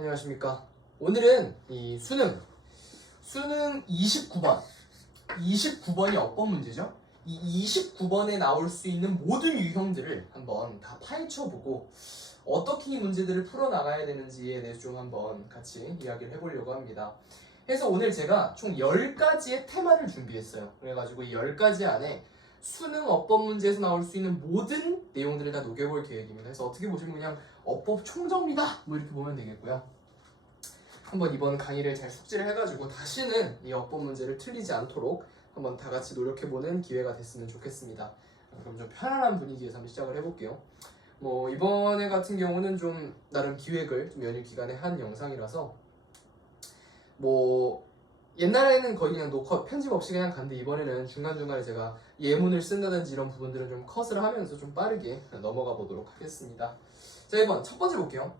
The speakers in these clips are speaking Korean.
안녕하십니까. 오늘은 이 수능 29번이 어떤 문제죠? 이 29번에 나올 수 있는 모든 유형들을 한번 다 파헤쳐보고 어떻게 이 문제들을 풀어나가야 되는지에 대해서 좀 한번 같이 이야기를 해보려고 합니다. 그래서 오늘 제가 총 10가지의 테마를 준비했어요. 그래가지고 이 10가지 안에 수능 어법 문제에서 나올 수 있는 모든 내용들을 다 녹여볼 계획입니다. 그래서 어떻게 보시면 그냥 어법 총정리다 뭐 이렇게 보면 되겠고요. 한번 이번 강의를 잘 숙지를 해가지고 다시는 이 어법 문제를 틀리지 않도록 한번 다 같이 노력해보는 기회가 됐으면 좋겠습니다. 그럼 좀 편안한 분위기에서 한번 시작을 해볼게요. 뭐 이번에 같은 경우는 좀 나름 기획을 좀 연휴 기간에 한 영상이라서 뭐 옛날에는 거의 그냥 녹화 편집 없이 그냥 갔는데 이번에는 중간중간에 제가 예문을 쓴다든지 이런 부분들은 좀 컷을 하면서 좀 빠르게 넘어가 보도록 하겠습니다. 자, 1번 첫 번째 볼게요.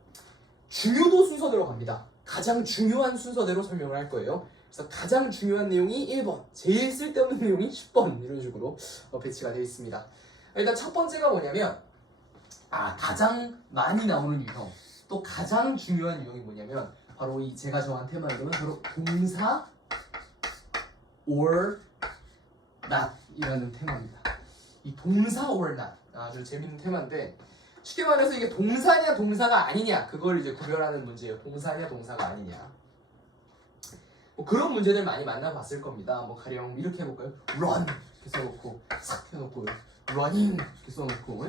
중요도 순서대로 갑니다. 가장 중요한 순서대로 설명을 할 거예요. 그래서 가장 중요한 내용이 1번, 제일 쓸데없는 내용이 10번 이런 식으로 배치가 되어 있습니다. 일단 첫 번째가 뭐냐면 가장 많이 나오는 유형, 또 가장 중요한 유형이 뭐냐면 바로 이 제가 정한 테마이거는 바로 동사 or not 이라는 테마입니다. 이 동사 or not 아주 재밌는 테마인데 쉽게 말해서 이게 동사냐 동사가 아니냐 그걸 이제 구별하는 문제예요. 동사냐 동사가 아니냐. 뭐 그런 문제들 많이 만나봤을 겁니다. 뭐 가령 이렇게 해볼까요? run 이렇게 써놓고 싹 해놓고 running 이렇게 써놓고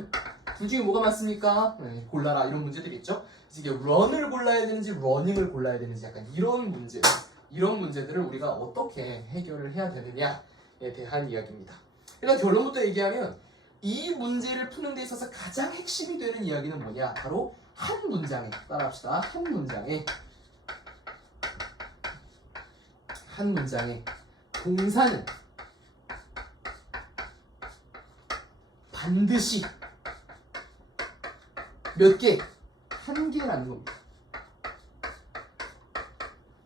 둘 중에 뭐가 맞습니까? 골라라 이런 문제들이 있죠. 그래서 이게 run을 골라야 되는지 running을 골라야 되는지 약간 이런 문제들을 우리가 어떻게 해결을 해야 되느냐에 대한 이야기입니다. 일단 결론부터 얘기하면 이 문제를 푸는 데 있어서 가장 핵심이 되는 이야기는 뭐냐? 바로 한 문장에 따라합시다. 한 문장에 동사는 반드시 몇 개? 한 개라는 겁니다.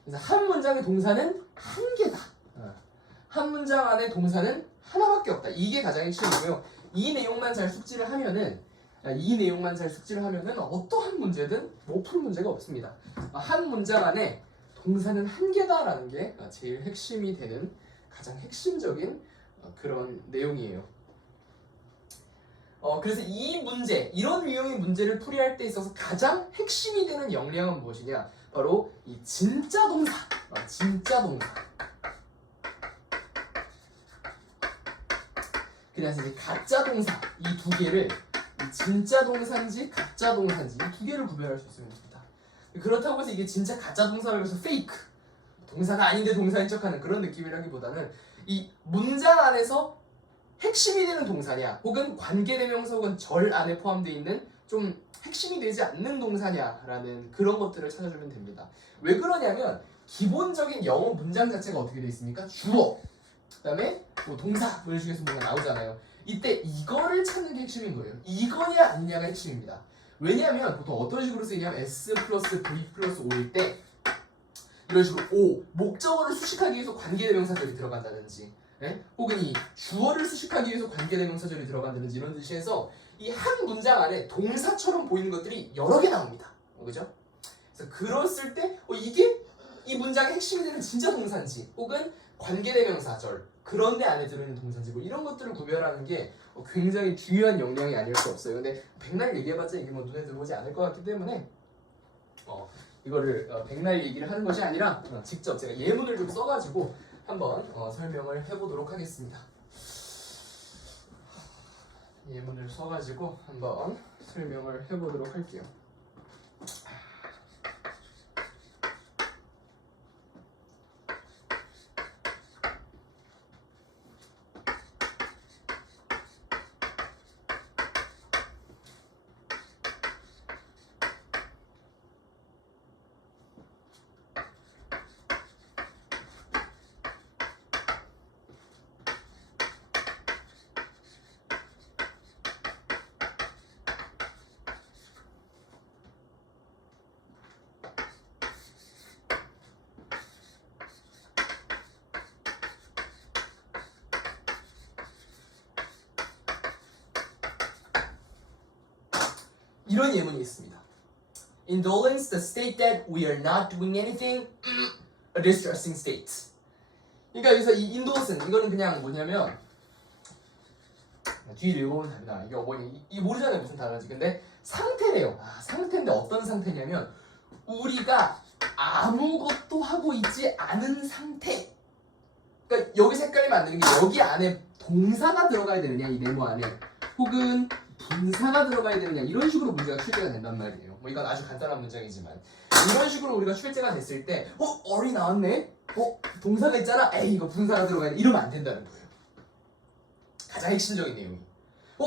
그래서 한 문장의 동사는 한 개다. 한 문장 안에 동사는 하나밖에 없다. 이게 가장 핵심이고요. 이 내용만 잘 숙지를 하면은 어떠한 문제든 못 풀 문제가 없습니다. 한 문장 안에 동사는 한 개다라는 게 제일 핵심이 되는 가장 핵심적인 그런 내용이에요. 그래서 이 문제, 이런 유형의 문제를 풀이할 때 있어서 가장 핵심이 되는 역량은 무엇이냐? 바로 이 진짜 동사, 그래서 이 가짜 동사 이 두 개를 진짜 동사인지 가짜 동사인지 이 두 개를 구별할 수 있으면 됩니다. 그렇다고 해서 이게 진짜 가짜 동사라고 해서 페이크 동사가 아닌데 동사인 척하는 그런 느낌이라기보다는 이 문장 안에서 핵심이 되는 동사냐 혹은 관계대명사 혹은 절 안에 포함되어 있는 좀 핵심이 되지 않는 동사냐라는 그런 것들을 찾아주면 됩니다. 왜 그러냐면 기본적인 영어 문장 자체가 어떻게 되어 있습니까? 주어 그 다음에 뭐 동사 이런 식에서 뭔가 나오잖아요. 이때 이거를 찾는 게 핵심인 거예요. 이거냐 아니냐가 핵심입니다. 왜냐하면 보통 어떤 식으로 쓰이냐면 S 플러스 V 플러스 O일 때 이런 식으로 O, 목적어를 수식하기 위해서 관계대명사절이 들어간다든지 혹은 이 주어를 수식하기 위해서 관계대명사절이 들어간다든지 이런 뜻에서 이 한 문장 안에 동사처럼 보이는 것들이 여러 개 나옵니다. 그죠? 그래서 그랬을 때 이게 이 문장의 핵심이 되는 진짜 동사인지 혹은 관계대명사절 그런 데 안에 들어있는 동사인지 뭐 이런 것들을 구별하는 게 굉장히 중요한 역량이 아닐 수 없어요. 근데 백날 얘기해봤자 이게 뭐 눈에 들어오지 않을 것 같기 때문에 이거를 백날 얘기를 하는 것이 아니라 직접 제가 예문을 좀 써가지고 한번 설명을 해보도록 하겠습니다. 예문을 써가지고 한번 설명을 해보도록 할게요. 이런 예문이 있습니다. Indolence, the state that we are not doing anything, a distressing state. 그러니까 여기서 이 indolence 이거는 그냥 뭐냐면 뒤를 읽어보면 답니다. 이게 어머니 이 모르잖아요 무슨 단어인지. 근데 상태래요. 상태인데 어떤 상태냐면 우리가 아무것도 하고 있지 않은 상태. 그러니까 여기 색깔이면 안 되는 게 여기 안에 동사가 들어가야 되느냐 이 네모 안에 혹은 분사가 들어가야 되느냐 이런 식으로 문제가 출제가 된단 말이에요. 뭐 이건 아주 간단한 문장이지만 이런 식으로 우리가 출제가 됐을 때 어리 나왔네? 동사가 있잖아? 에이 이거 분사가 들어가야 돼. 이러면 안 된다는 거예요. 가장 핵심적인 내용이.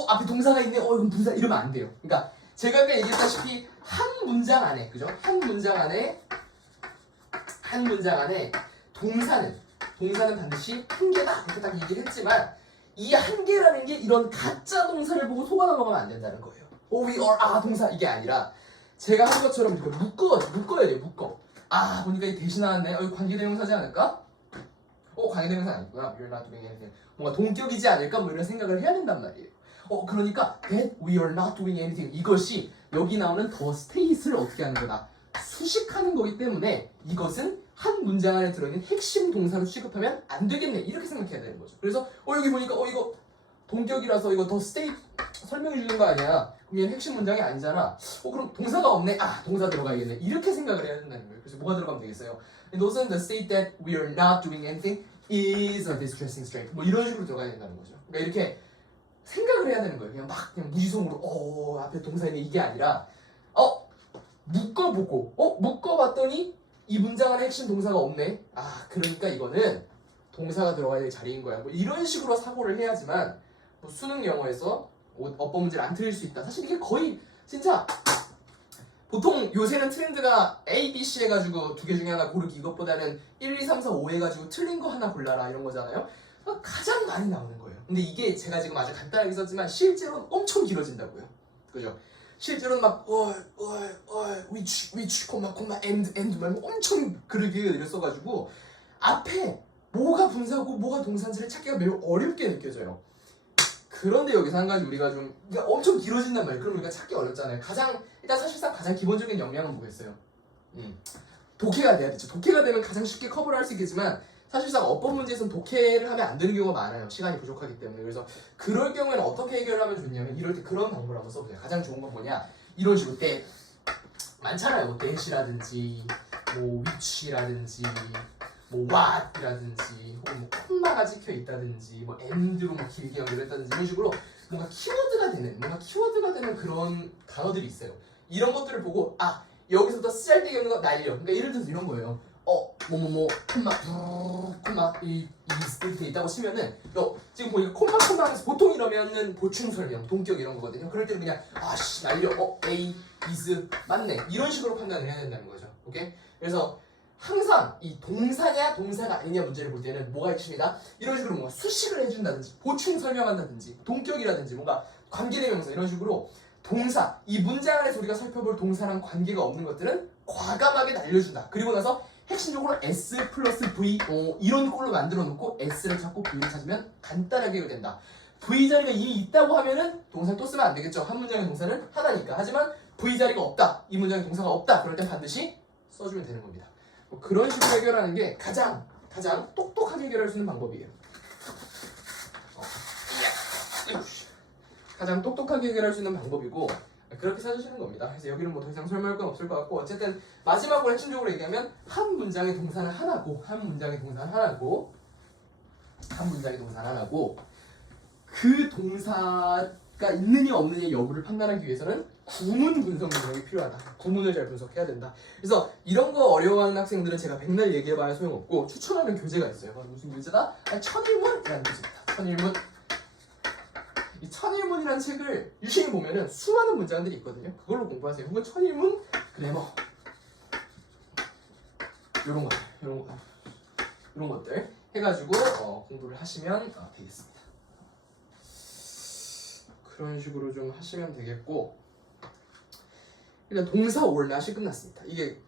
앞에 동사가 있네? 이건 분사 이러면 안 돼요. 그러니까 제가 아까 얘기했다시피 한 문장 안에 그죠? 한 문장 안에 동사는 반드시 한 개다 이렇게 딱 얘기를 했지만 이 한 개라는 게 이런 가짜 동사를 보고 속아 넘어가면 안 된다는 거예요. we are 동사 이게 아니라 제가 한 것처럼 이렇게 묶어야 돼요. 보니까 이 대신 나왔네. 이거 관계대명사지 않을까? 관계대명사 아니구나. You're not doing anything. 뭔가 동격이지 않을까? 뭐 이런 생각을 해야 된단 말이에요. 그러니까 that we are not doing anything 이것이 여기 나오는 the state를 어떻게 하는 거다? 수식하는 거기 때문에 이것은 한 문장 안에 들어있는 핵심 동사로 취급하면 안 되겠네 이렇게 생각해야 되는 거죠. 그래서 여기 보니까 이거 동격이라서 이거 더 스테이트 설명해 주는 거 아니야? 그럼 얘는 핵심 문장이 아니잖아. 그럼 동사가 없네. 동사 들어가야겠네. 이렇게 생각을 해야 된다는 거예요. 그래서 뭐가 들어가면 되겠어요? 이것은 the state that we are not doing anything is a distressing state. 뭐 이런 식으로 들어가야 된다는 거죠. 그러니까 이렇게 생각을 해야 되는 거예요. 그냥 무지성으로 앞에 동사 있네 이게 아니라 묶어봤더니 이 문장 안에 핵심 동사가 없네. 그러니까 이거는 동사가 들어가야 될 자리인 거야. 뭐 이런 식으로 사고를 해야지만 뭐 수능 영어에서 어법 문제를 안 틀릴 수 있다. 사실 이게 거의 진짜 보통 요새는 트렌드가 A, B, C 해가지고 두 개 중에 하나 고르기 이것보다는 1, 2, 3, 4, 5 해가지고 틀린 거 하나 골라라 이런 거잖아요. 가장 많이 나오는 거예요. 근데 이게 제가 지금 아주 간단하게 썼지만 실제로는 엄청 길어진다고요. 그죠? 실제로는 막 which, and 막 엄청 그르게 내렸어가지고 앞에 뭐가 분사고 뭐가 동사인지를 찾기가 매우 어렵게 느껴져요. 그런데 여기서 한 가지 우리가 좀 엄청 길어진단 말이에요. 그럼 우리가 찾기 어렵잖아요. 일단 사실상 가장 기본적인 역량은 뭐겠어요? 독해가 돼야 되죠. 독해가 되면 가장 쉽게 커버를 할 수 있겠지만 사실상 어법 문제에서는 독해를 하면 안 되는 경우가 많아요. 시간이 부족하기 때문에. 그래서 그럴 경우에는 어떻게 해결하면 좋냐면 이럴 때 그런 방법을 한번 써보세요. 가장 좋은 건 뭐냐? 이런 식으로 때 많잖아요. that이라든지 뭐 which라든지 뭐 what이라든지 혹은 뭐 콤마가 찍혀 있다든지 뭐 and로 막 길게 연결했다든지 이런 식으로 뭔가 키워드가 되는 그런 단어들이 있어요. 이런 것들을 보고 여기서부터 쓰잘데기 없는 거 날려. 그러니까 예를 들어서 이런 거예요. 콤마 이렇게 있다고 치면은 지금 보니까 콤마 하면서 보통 이러면은 보충 설명, 동격 이런 거거든요. 그럴 때는 그냥 날려 A is 맞네 이런 식으로 판단을 해야 된다는 거죠. 오케이? 그래서 항상 이 동사냐 동사가 아니냐 문제를 볼 때는 뭐가 핵심이다? 이런 식으로 뭔가 수식을 해준다든지 보충 설명한다든지 동격이라든지 뭔가 관계대명사 이런 식으로 동사 이 문장 안에서 우리가 살펴볼 동사랑 관계가 없는 것들은 과감하게 날려준다. 그리고 나서 핵심적으로 S 플러스 V 이런 꼴로 만들어 놓고 S를 찾고 V를 찾으면 간단하게 해결된다. V 자리가 이미 있다고 하면은 동사를 또 쓰면 안 되겠죠. 한 문장의 동사는 하나니까. 하지만 V 자리가 없다. 이 문장의 동사가 없다. 그럴 땐 반드시 써주면 되는 겁니다. 뭐 그런 식으로 해결하는 게 가장 똑똑하게 해결할 수 있는 방법이에요. 가장 똑똑하게 해결할 수 있는 방법이고 그렇게 찾으시는 겁니다. 그래서 여기는 뭐 더 이상 설명할 건 없을 것 같고 어쨌든 마지막으로 핵심적으로 얘기하면 한 문장의 동사는 하나고 그 동사가 있느냐 없느냐 여부를 판단하기 위해서는 구문 분석 능력이 필요하다. 구문을 잘 분석해야 된다. 그래서 이런 거 어려워하는 학생들은 제가 백날 얘기해봐야 소용없고 추천하는 교재가 있어요. 무슨 교재다? 천일문이라는 교재입니다. 천일문. 이 천일문이라는 책을 유심히 보면은 수많은 문장들이 있거든요. 그걸로 공부하세요. 혹은 천일문 그래머 이런 것들 해가지고 공부를 하시면 되겠습니다. 그런 식으로 좀 하시면 되겠고 일단 동사 or not이 끝났습니다. 이게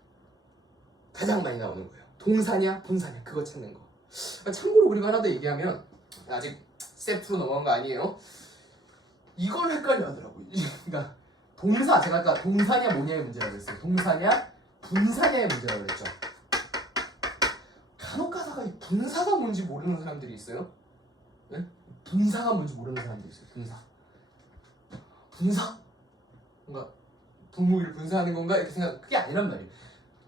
가장 많이 나오는 거예요. 동사냐 분사냐 그거 찾는 거. 참고로 그리고 하나 더 얘기하면 아직 스텝 2로 넘어간 거 아니에요. 이걸 헷갈려 하더라고요. 그러니까 동사 제가 아까 동사냐 뭐냐의 문제라고 했어요. 동사냐 분사냐의 문제라고 그랬죠. 간혹 가다가 이 분사가 뭔지 모르는 사람들이 있어요. 네? 분사가 뭔지 모르는 사람들이 있어요. 분사? 뭔가 분무기를 분사하는 건가 이렇게 생각. 그게 아니란 말이에요.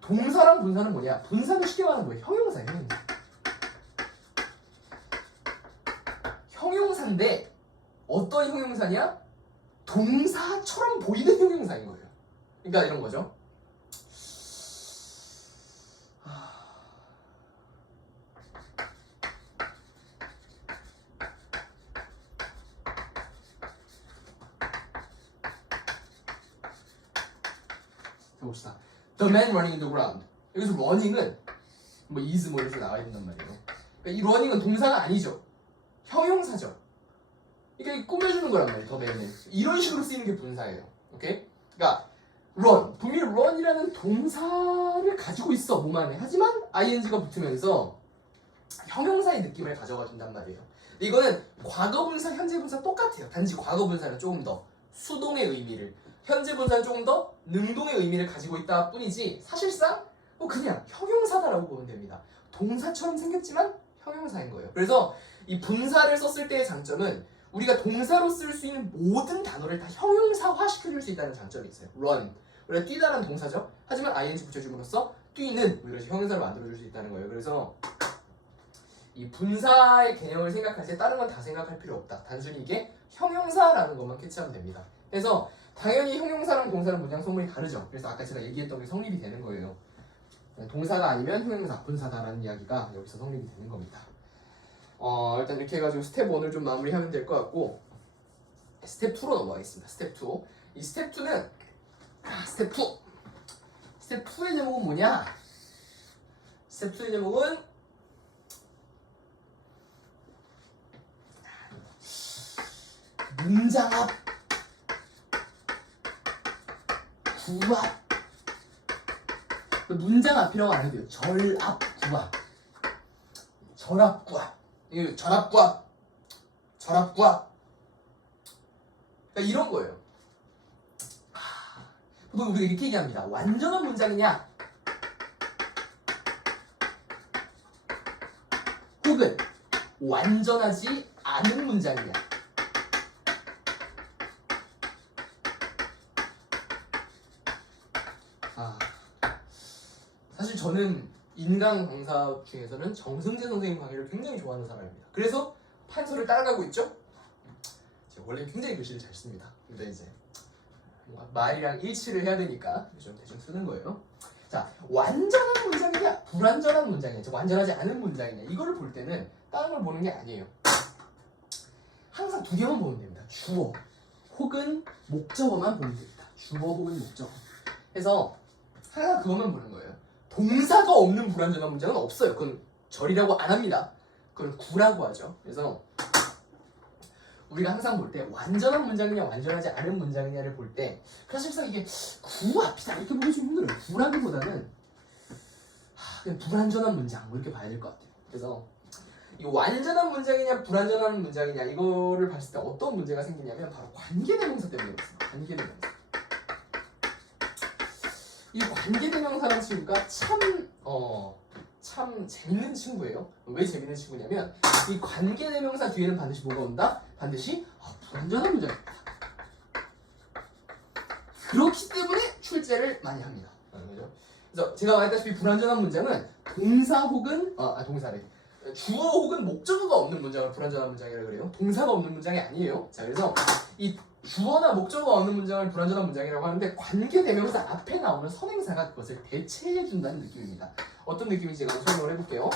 동사랑 분사는 뭐냐? 분사는 쉽게 말하면 뭐예요? 형용사예요. 형용사인데 어떤 형용사냐? 동사처럼 보이는 형용사인 거예요. 그러니까 이런 거죠. 봅시다. The man running in the ground. 여기서 running은 뭐 is 뭐 이렇게 나와야 된단 말이에요. 그러니까 이 running은 동사가 아니죠. 형용사죠. 이게 꾸며주는 거란 말이에요. The man은 이런 식으로 쓰이는 게 분사예요. 오케이? 그러니까 run 분명히 run이라는 동사를 가지고 있어 몸 안에. 하지만 ing가 붙으면서 형용사의 느낌을 가져가 준단 말이에요. 이거는 과거 분사, 현재 분사 똑같아요. 단지 과거 분사는 조금 더 수동의 의미를, 현재 분사는 조금 더 능동의 의미를 가지고 있다 뿐이지 사실상 그냥 형용사다라고 보면 됩니다. 동사처럼 생겼지만 형용사인 거예요. 그래서 이 분사를 썼을 때의 장점은 우리가 동사로 쓸 수 있는 모든 단어를 다 형용사화 시켜줄 수 있다는 장점이 있어요. run 원래 뛰다라는 동사죠. 하지만 ing 붙여줌으로써 뛰는 우리가 형용사를 만들어줄 수 있다는 거예요. 그래서 이 분사의 개념을 생각할 때 다른 건 다 생각할 필요 없다. 단순히 이게 형용사라는 것만 캐치하면 됩니다. 그래서 당연히 형용사랑 동사랑 문장 성분이 다르죠. 그래서 아까 제가 얘기했던 게 성립이 되는 거예요. 동사가 아니면 형용사, 분사다라는 이야기가 여기서 성립이 되는 겁니다. 일단 이렇게 해가지고 스텝 1을 좀 마무리하면 될 것 같고 스텝 2로 넘어가겠습니다. 스텝 2. 이 스텝 2는 스텝 2. 스텝 2의 제목은 뭐냐? 스텝 2의 제목은 문장 앞 구합. 문장 앞이라고 안 해도 돼요. 절 앞 구합. 절합 구합. 이거 절합 구합. 절합 구합. 그러니까 이런 거예요. 보통 우리가 이렇게 얘기합니다. 완전한 문장이냐? 혹은 완전하지 않은 문장이냐? 사실 저는 인강 강사 중에서는 정승재 선생님 강의를 굉장히 좋아하는 사람입니다. 그래서 판서를 따라가고 있죠. 제가 원래 굉장히 글씨를 잘 씁니다. 근데 이제 말이랑 일치를 해야 되니까 좀 대충 쓰는 거예요. 자, 완전한 문장이냐 불완전한 문장이냐, 완전하지 않은 문장이냐, 이거를 볼 때는 다른 걸 보는 게 아니에요. 항상 두 개만 보면 됩니다. 주어 혹은 목적어만 보면 됩니다. 주어 혹은 목적어. 그래서 항상 그것만 보는 거예요. 동사가 없는 불완전한 문장은 없어요. 그건 절이라고 안 합니다. 그건 구라고 하죠. 그래서 우리가 항상 볼 때 완전한 문장이냐 완전하지 않은 문장이냐를 볼 때 사실상 이게 구 앞이다 이렇게 보기 좀 힘들어요. 구라기보다는 그냥 불완전한 문장 뭐 이렇게 봐야 될 것 같아요. 그래서 이 완전한 문장이냐 불완전한 문장이냐 이거를 봤을 때 어떤 문제가 생기냐면 바로 관계대명사 때문에 그렇습니다. 관계대명사. 이 관계대명사라는 친구가 참 재밌는 친구예요. 왜 재밌는 친구냐면 이 관계대명사 뒤에는 반드시 뭐가 온다? 반드시 불완전한 문장이 있다. 그렇기 때문에 출제를 많이 합니다. 그래서 제가 말했다시피 불완전한 문장은 동사 혹은 동사래. 주어 혹은 목적어가 없는 문장을 불완전한 문장이라고 그래요. 동사가 없는 문장이 아니에요. 자, 그래서 이 주어나 목적어가 없는 문장을 불완전한 문장이라고 하는데 관계대명사 앞에 나오는 선행사가 그것을 대체해준다는 느낌입니다. 어떤 느낌인지 제가 한번 설명을 해볼게요.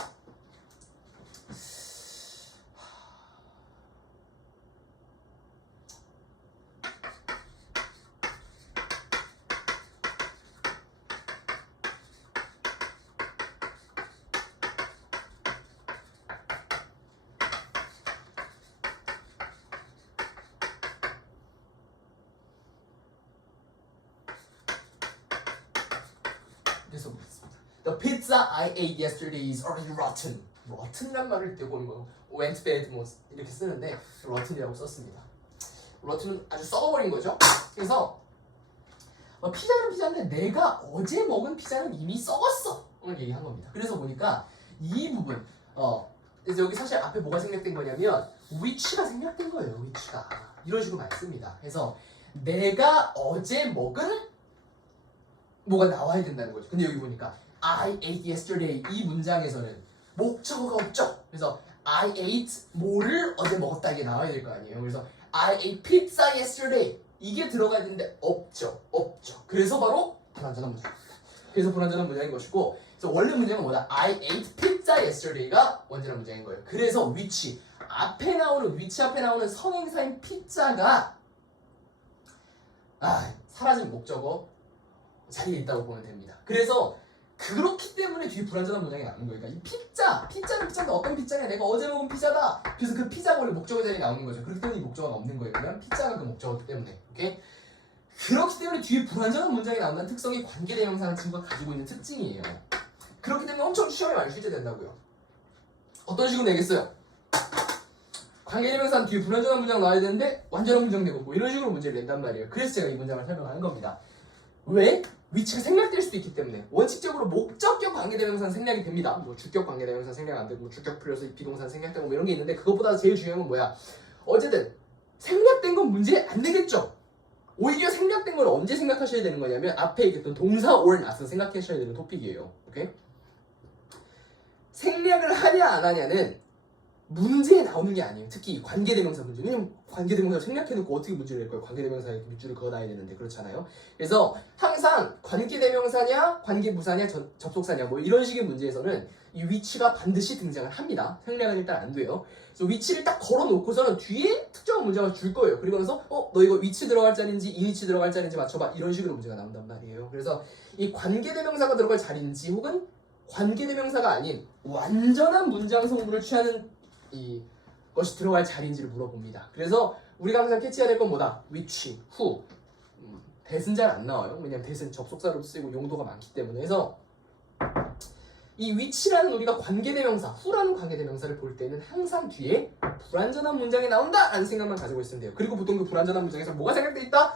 그래서 보겠습니다. The pizza I ate yesterday is already rotten. rotten이란 말을 떼고 뭐 went bad 뭐 이렇게 쓰는데 rotten이라고 썼습니다. rotten은 아주 썩어버린 거죠. 그래서 피자는 피자인데 내가 어제 먹은 피자는 이미 썩었어. 을 얘기한 겁니다. 그래서 보니까 이 부분 그래서 여기 사실 앞에 뭐가 생략된 거냐면 which가 생략된 거예요. which가 이런 식으로 많이 씁니다. 그래서 내가 어제 먹은 뭐가 나와야 된다는 거죠. 근데 여기 보니까 I ate yesterday 이 문장에서는 목적어가 없죠. 그래서 I ate 뭐를 어제 먹었다 이게 나와야 될 거 아니에요. 그래서 I ate pizza yesterday 이게 들어가야 되는데 없죠. 그래서 바로 불완전한 문장입니다. 그래서 불완전한 문장인 것이고 그래서 원래 문장은 뭐다? I ate pizza yesterday가 완전한 문장인 거예요. 그래서 which 앞에 나오는 which 앞에 나오는 선행사인 피자가 사라진 목적어 자리에 있다고 보면 됩니다. 그래서 그렇기 때문에 뒤에 불완전한 문장이 나오는 거예요. 그러니까 이 피자는 피자인데 어떤 피자냐? 내가 어제 먹은 피자다. 그래서 그 피자가 원래 목적어 자리에 나오는 거죠. 그렇기 때문에 이 목적어가 없는 거예요. 그냥 피자가 그 목적어기 때문에. 오케이? 그렇기 때문에 뒤에 불완전한 문장이 나온다는 특성이 관계대명사라는 친구가 가지고 있는 특징이에요. 그렇기 때문에 엄청 시험에 많이 출제된다고요. 어떤 식으로 내겠어요? 관계대명사는 뒤에 불완전한 문장 나와야 되는데 완전한 문장 내고 뭐 이런 식으로 문제를 낸단 말이에요. 그래서 제가 이 문장을 설명하는 겁니다. 왜? 위치가 생략될 수도 있기 때문에 원칙적으로 목적격 관계대명사는 생략이 됩니다. 뭐 주격 관계대명사 생략 안 되고 뭐 주격 플러스 비동사는 생략되고 뭐 이런 게 있는데 그것보다 제일 중요한 건 뭐야? 어쨌든 생략된 건 문제 안 되겠죠. 오히려 생략된 걸 언제 생각하셔야 되는 거냐면 앞에 얘기했던 동사 or not을 생각하셔야 되는 토픽이에요. 오케이? 생략을 하냐 안 하냐는 문제에 나오는 게 아니에요. 특히 관계대명사 문제. 왜냐면 관계대명사를 생략해놓고 어떻게 문제를 낼 거예요? 관계대명사에 밑줄을 그어놔야 되는데 그렇잖아요. 그래서 항상 관계대명사냐 관계부사냐 접속사냐 뭐 이런 식의 문제에서는 이 위치가 반드시 등장을 합니다. 생략은 일단 안 돼요. 그래서 위치를 딱 걸어놓고서는 뒤에 특정한 문제가 줄 거예요. 그리고 나서 너 이거 위치 들어갈 자리인지 인위치 들어갈 자리인지 맞춰봐. 이런 식으로 문제가 나온단 말이에요. 그래서 이 관계대명사가 들어갈 자리인지 혹은 관계대명사가 아닌 완전한 문장 성분을 취하는 이 것이 들어갈 자리인지를 물어봅니다. 그래서 우리가 항상 캐치해야 될 건 뭐다? which, who. that은 잘 안 나와요. 왜냐면 that은 접속사로 쓰이고 용도가 많기 때문에. 그래서 이 which라는 우리가 관계대명사, who라는 관계대명사를 볼 때는 항상 뒤에 불완전한 문장이 나온다라는 생각만 가지고 있으면 돼요. 그리고 보통 그 불완전한 문장에서 뭐가 생략돼 있다?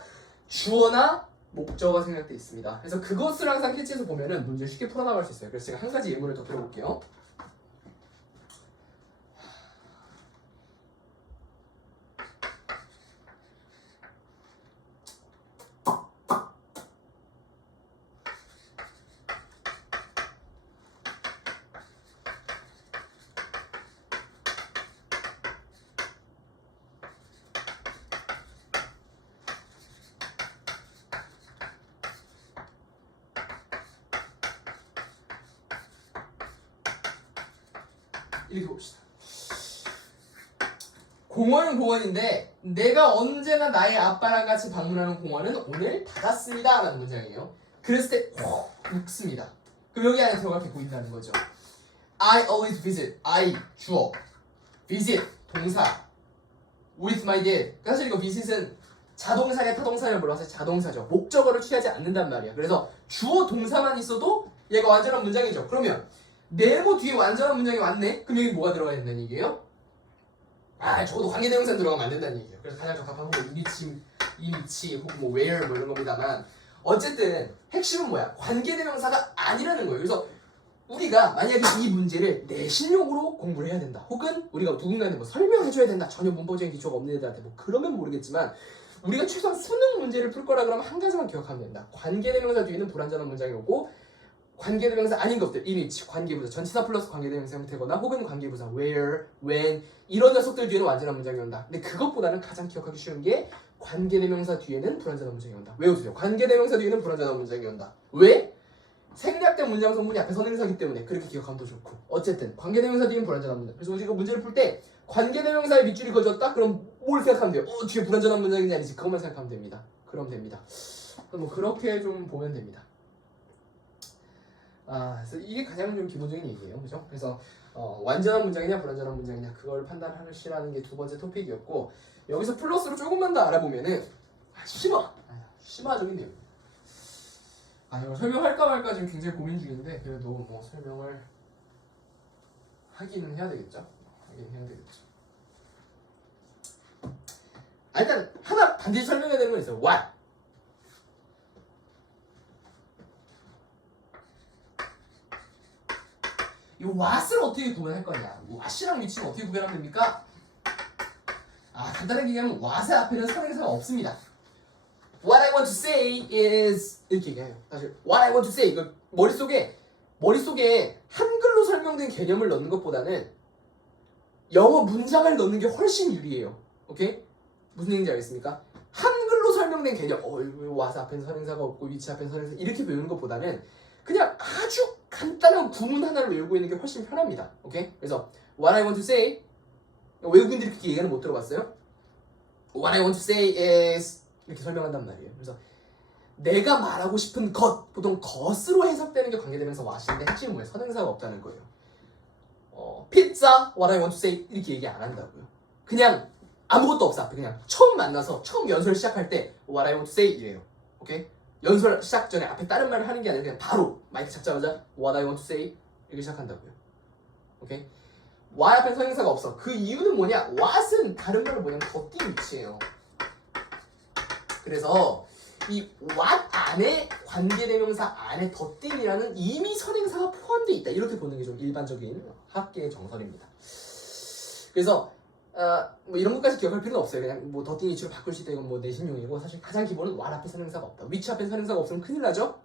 주어나 목적어가 생략돼 있습니다. 그래서 그것을 항상 캐치해서 보면은 문제를 쉽게 풀어나갈 수 있어요. 그래서 제가 한 가지 예문을 더 들어볼게요. 이렇게 봅시다. 공원은 공원인데 내가 언제나 나의 아빠랑 같이 방문하는 공원은 오늘 닫았습니다 라는 문장이에요. 그랬을 때 웃습니다. 그럼 여기 안에 들어가 게 보인다는 거죠. I always visit. I 주어, visit 동사, with my dad. 사실 이거 visit은 자동사냐 타동사냐 몰라서 자동사죠. 목적어를 취하지 않는단 말이야. 그래서 주어 동사만 있어도 얘가 완전한 문장이죠. 그러면 네모 뒤에 완전한 문장이 왔네? 그럼 여기 뭐가 들어가야 된다는 얘기예요? 적어도 관계대명사 들어가면 안 된다는 얘기예요. 그래서 가장 적합한 건 이니치 혹은 뭐 where 뭐 이런 겁니다만 어쨌든 핵심은 뭐야? 관계대명사가 아니라는 거예요. 그래서 우리가 만약에 이 문제를 내신용으로 공부를 해야 된다. 혹은 우리가 누군가한테 뭐 설명해줘야 된다. 전혀 문법적인 기초가 없는 애들한테 뭐 그러면 모르겠지만 우리가 최소한 수능 문제를 풀 거라 그러면 한 가지만 기억하면 된다. 관계대명사 뒤에는 불완전한 문장이 오고 관계대명사 아닌 것들, 이니치, 관계부사, 전치사 플러스 관계대명사 형태거나 혹은 관계부사, where, when 이런 녀석들 뒤에는 완전한 문장이 온다. 근데 그것보다는 가장 기억하기 쉬운 게 관계대명사 뒤에는 불완전한 문장이 온다. 외워주세요. 관계대명사 뒤에는 불완전한 문장이 온다. 왜? 생략된 문장 성분이 앞에 선행사기 때문에 그렇게 기억하면 더 좋고 어쨌든 관계대명사 뒤에는 불완전한 문장. 그래서 우리가 문제를 풀 때 관계대명사에 밑줄이 그어졌다? 그럼 뭘 생각하면 돼요? 뒤에 불완전한 문장인지 아니지 그것만 생각하면 됩니다. 그럼 됩니다. 뭐 그렇게 좀 보면 됩니다. 그래서 이게 가장 좀 기본적인 얘기예요. 그죠? 그래서 완전한 문장이냐 불완전한 문장이냐 그걸 판단하시라는 게 두 번째 토픽이었고 여기서 플러스로 조금만 더 알아보면은 심화적인 내용. 이거 설명할까 말까 지금 굉장히 고민 중인데 그래도 뭐 설명을 하긴 해야 되겠죠. 일단 하나 반드시 설명해야 되는 건 있어요. What? 이 what을 어떻게 구별할 거냐? what이랑 which는 어떻게 구별하면 됩니까? 간단하게 얘기하면 what의 앞에는 선행사가 없습니다. What I want to say is 이렇게 얘기해요. 사실 What I want to say 이거 머릿속에 한글로 설명된 개념을 넣는 것보다는 영어 문장을 넣는 게 훨씬 유리해요. 오케이? 무슨 얘기인지 알겠습니까? 한글로 설명된 개념, what's 앞에는 선행사가 없고 which 앞에는 선행사 이렇게 배우는 것보다는 그냥 아주 간단한 구문 하나를 외우고 있는 게 훨씬 편합니다. 오케이? 그래서 What I want to say 외국인들이 그렇게 얘기하는 못 들어봤어요? What I want to say is 이렇게 설명한단 말이에요. 그래서 내가 말하고 싶은 것, 보통 것으로 해석되는 게 관계되면서 what인데 핵심은 뭐예요? 선행사가 없다는 거예요. 피자, what I want to say 이렇게 얘기 안 한다고요. 그냥 아무것도 없어 앞에 그냥 처음 만나서 처음 연설 시작할 때 what I want to say 이래요. 오케이? 연설 시작 전에 앞에 다른 말을 하는 게 아니라 그냥 바로 마이크 잡자마자 what I want to say 이렇게 시작한다고요. 오케이? what 앞에 선행사가 없어. 그 이유는 뭐냐? what은 다른 말로 뭐냐면 덧띄 위치예요. 그래서 이 what 안에 관계대명사 안에 덧띄이라는 이미 선행사가 포함되어 있다. 이렇게 보는 게 좀 일반적인 학계의 정설입니다. 그래서 뭐 이런 것까지 기억할 필요는 없어요. 그냥 뭐 덧띄 위치로 바꿀 수 있다. 이건 뭐 내신용이고 사실 가장 기본은 what 앞에 선행사가 없다. which 앞에 선행사가 없으면 큰일 나죠.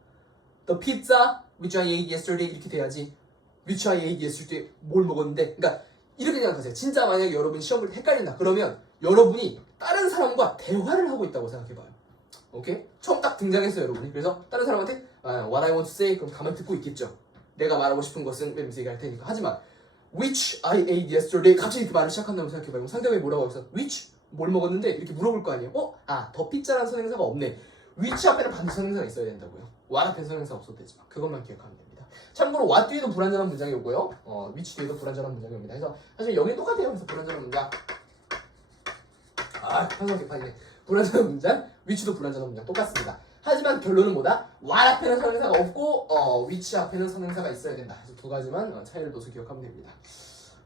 The pizza which I ate yesterday 이렇게 돼야지. which I ate yesterday 뭘 먹었는데. 그러니까 이렇게 생각하세요. 진짜 만약에 여러분이 시험 볼 때 헷갈린다. 그러면 여러분이 다른 사람과 대화를 하고 있다고 생각해봐요. 오케이? 처음 딱 등장했어요, 여러분이. 그래서 다른 사람한테 what I want to say 그럼 가만히 듣고 있겠죠. 내가 말하고 싶은 것은 이러면서 얘기할 테니까. 하지만 which I ate yesterday 갑자기 그 말을 시작한다고 생각해봐요. 상대방이 뭐라고 해서 which 뭘 먹었는데 이렇게 물어볼 거 아니에요. 더 피자라는 선행사가 없네. which 앞에는 반드시 선행사가 있어야 된다고요. what 앞에 선행사 없어도 되지만 그것만 기억하면 됩니다. 참고로 what 뒤에도 불완전한 문장이 오고요. which 뒤에도 불완전한 문장이 옵니다. 그래서 사실 여기 똑같아요. 그래서 불완전한 문장. 항상 개판이네. 불완전한 문장, which도 불완전한 문장 똑같습니다. 하지만 결론은 뭐다? what 앞에는 선행사가 없고 which 앞에는 선행사가 있어야 된다. 그래서 두 가지만 차이를 둬서 기억하면 됩니다.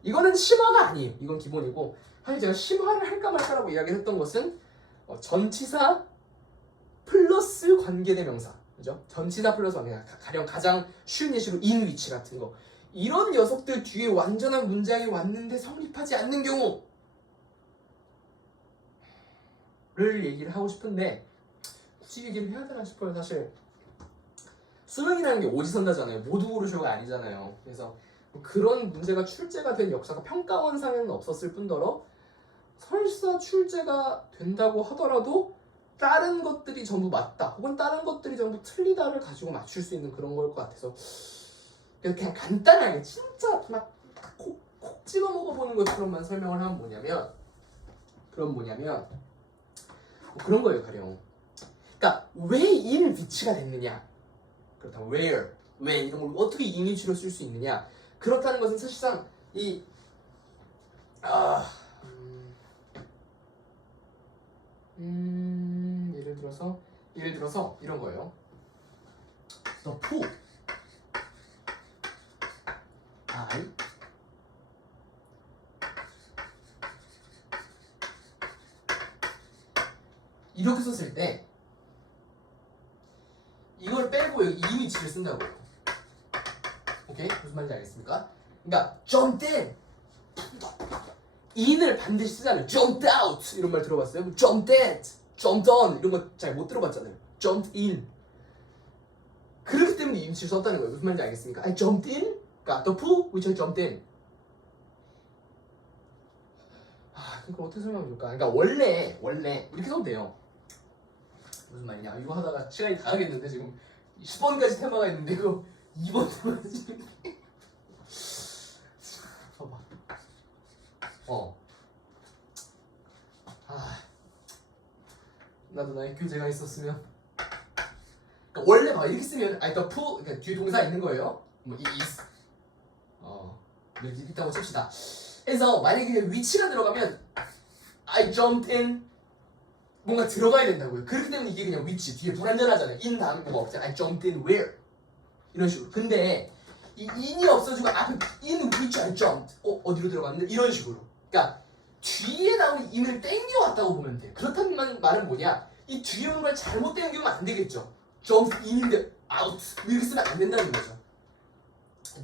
이거는 심화가 아니에요. 이건 기본이고 사실 제가 심화를 할까 말까라고 이야기를 했던 것은 전치사 플러스 관계대명사 그죠? 전치사 플러스 관계대명사 가령 가장 쉬운 예시로 in which 같은 거 이런 녀석들 뒤에 완전한 문장이 왔는데 성립하지 않는 경우 를 얘기를 하고 싶은데 굳이 얘기를 해야 되나 싶어요. 사실 수능이라는 게 오지선다잖아요. 모두 고르쇼가 아니잖아요. 그래서 그런 문제가 출제가 된 역사가 평가원상에는 없었을 뿐더러 설사 출제가 된다고 하더라도 다른 것들이 전부 맞다 혹은 다른 것들이 전부 틀리다를 가지고 맞출 수 있는 그런 걸 것 같아서 그냥 간단하게 진짜 막 콕 찍어 먹어보는 것처럼만 설명을 하면 뭐냐면 그런 거예요, 가령. 그러니까 왜 in 위치가 됐느냐? 그렇다면 where, when 이런 걸 어떻게 in 위치로 쓸 수 있느냐? 그렇다는 것은 사실상 이 예를 들어서 이런 거예요. The who, I, 이렇게 썼을 때 이걸 빼고 여기 이 위치를 쓴다고요. 오케이? 무슨 말인지 알겠습니까? 그러니까 jumped in in을 반드시 쓰잖아요. jumped out 이런 말 들어봤어요? jumped at, jumped on 이런 거 잘 못 들어봤잖아요. jumped in 그렇기 때문에 이 위치를 썼다는 거예요. 무슨 말인지 알겠습니까? I jumped in 그러니까 the pool which I jumped in 그러니까 어떻게 설명하면 좋을까? 그러니까 원래 이렇게 써도 돼요. 무슨 말이냐? 이거 하다가 시간이 다 가겠는데 지금 10번까지 테마가 있는데 이거 2번 테마가 지금 봐봐. 나도 나의 교재가 있었으면. 그러니까 원래 봐 이렇게 쓰면 the pool 그러니까 뒤에 동사 있는 거예요. 뭐 is 이렇게 있다고 칩시다. 그래서 만약에 위치가 들어가면 I jumped in 뭔가 들어가야 된다고요. 그렇기 때문에 이게 그냥 위치 뒤에 불완전하잖아요. in 다음에 뭐가 없잖아요. I jumped in where 이런 식으로. 근데 이 in이 없어지고 앞에 in which I jumped 어디로 들어갔는데 이런 식으로. 그러니까 뒤에 나오는 in을 땡겨왔다고 보면 돼. 그렇다는 말은 뭐냐? 이 뒤에 오는 걸 잘못 땡기면 안 되겠죠. jump in인데 out 이렇게 쓰면 안 된다는 거죠.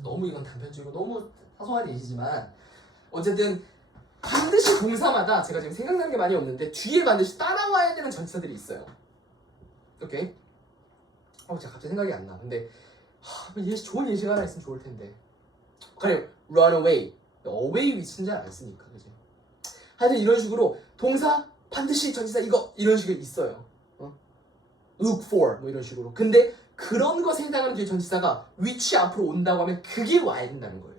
너무 이건 단편적이고 너무 사소한 예시지만 어쨌든 반드시 동사마다 제가 지금 생각나는 게 많이 없는데 뒤에 반드시 따라와야 되는 전치사들이 있어요. 오케이? 제가 갑자기 생각이 안 나. 근데 좋은 예시가 하나 있으면 좋을 텐데. 그래, run away. away 위치는 잘 안 쓰니까, 그지? 하여튼 이런 식으로 동사 반드시 전치사 이거 이런 식으로 있어요. look for 뭐 이런 식으로. 근데 그런 것에 해당하는 뒤에 전치사가 which 앞으로 온다고 하면 그게 와야 된다는 거예요.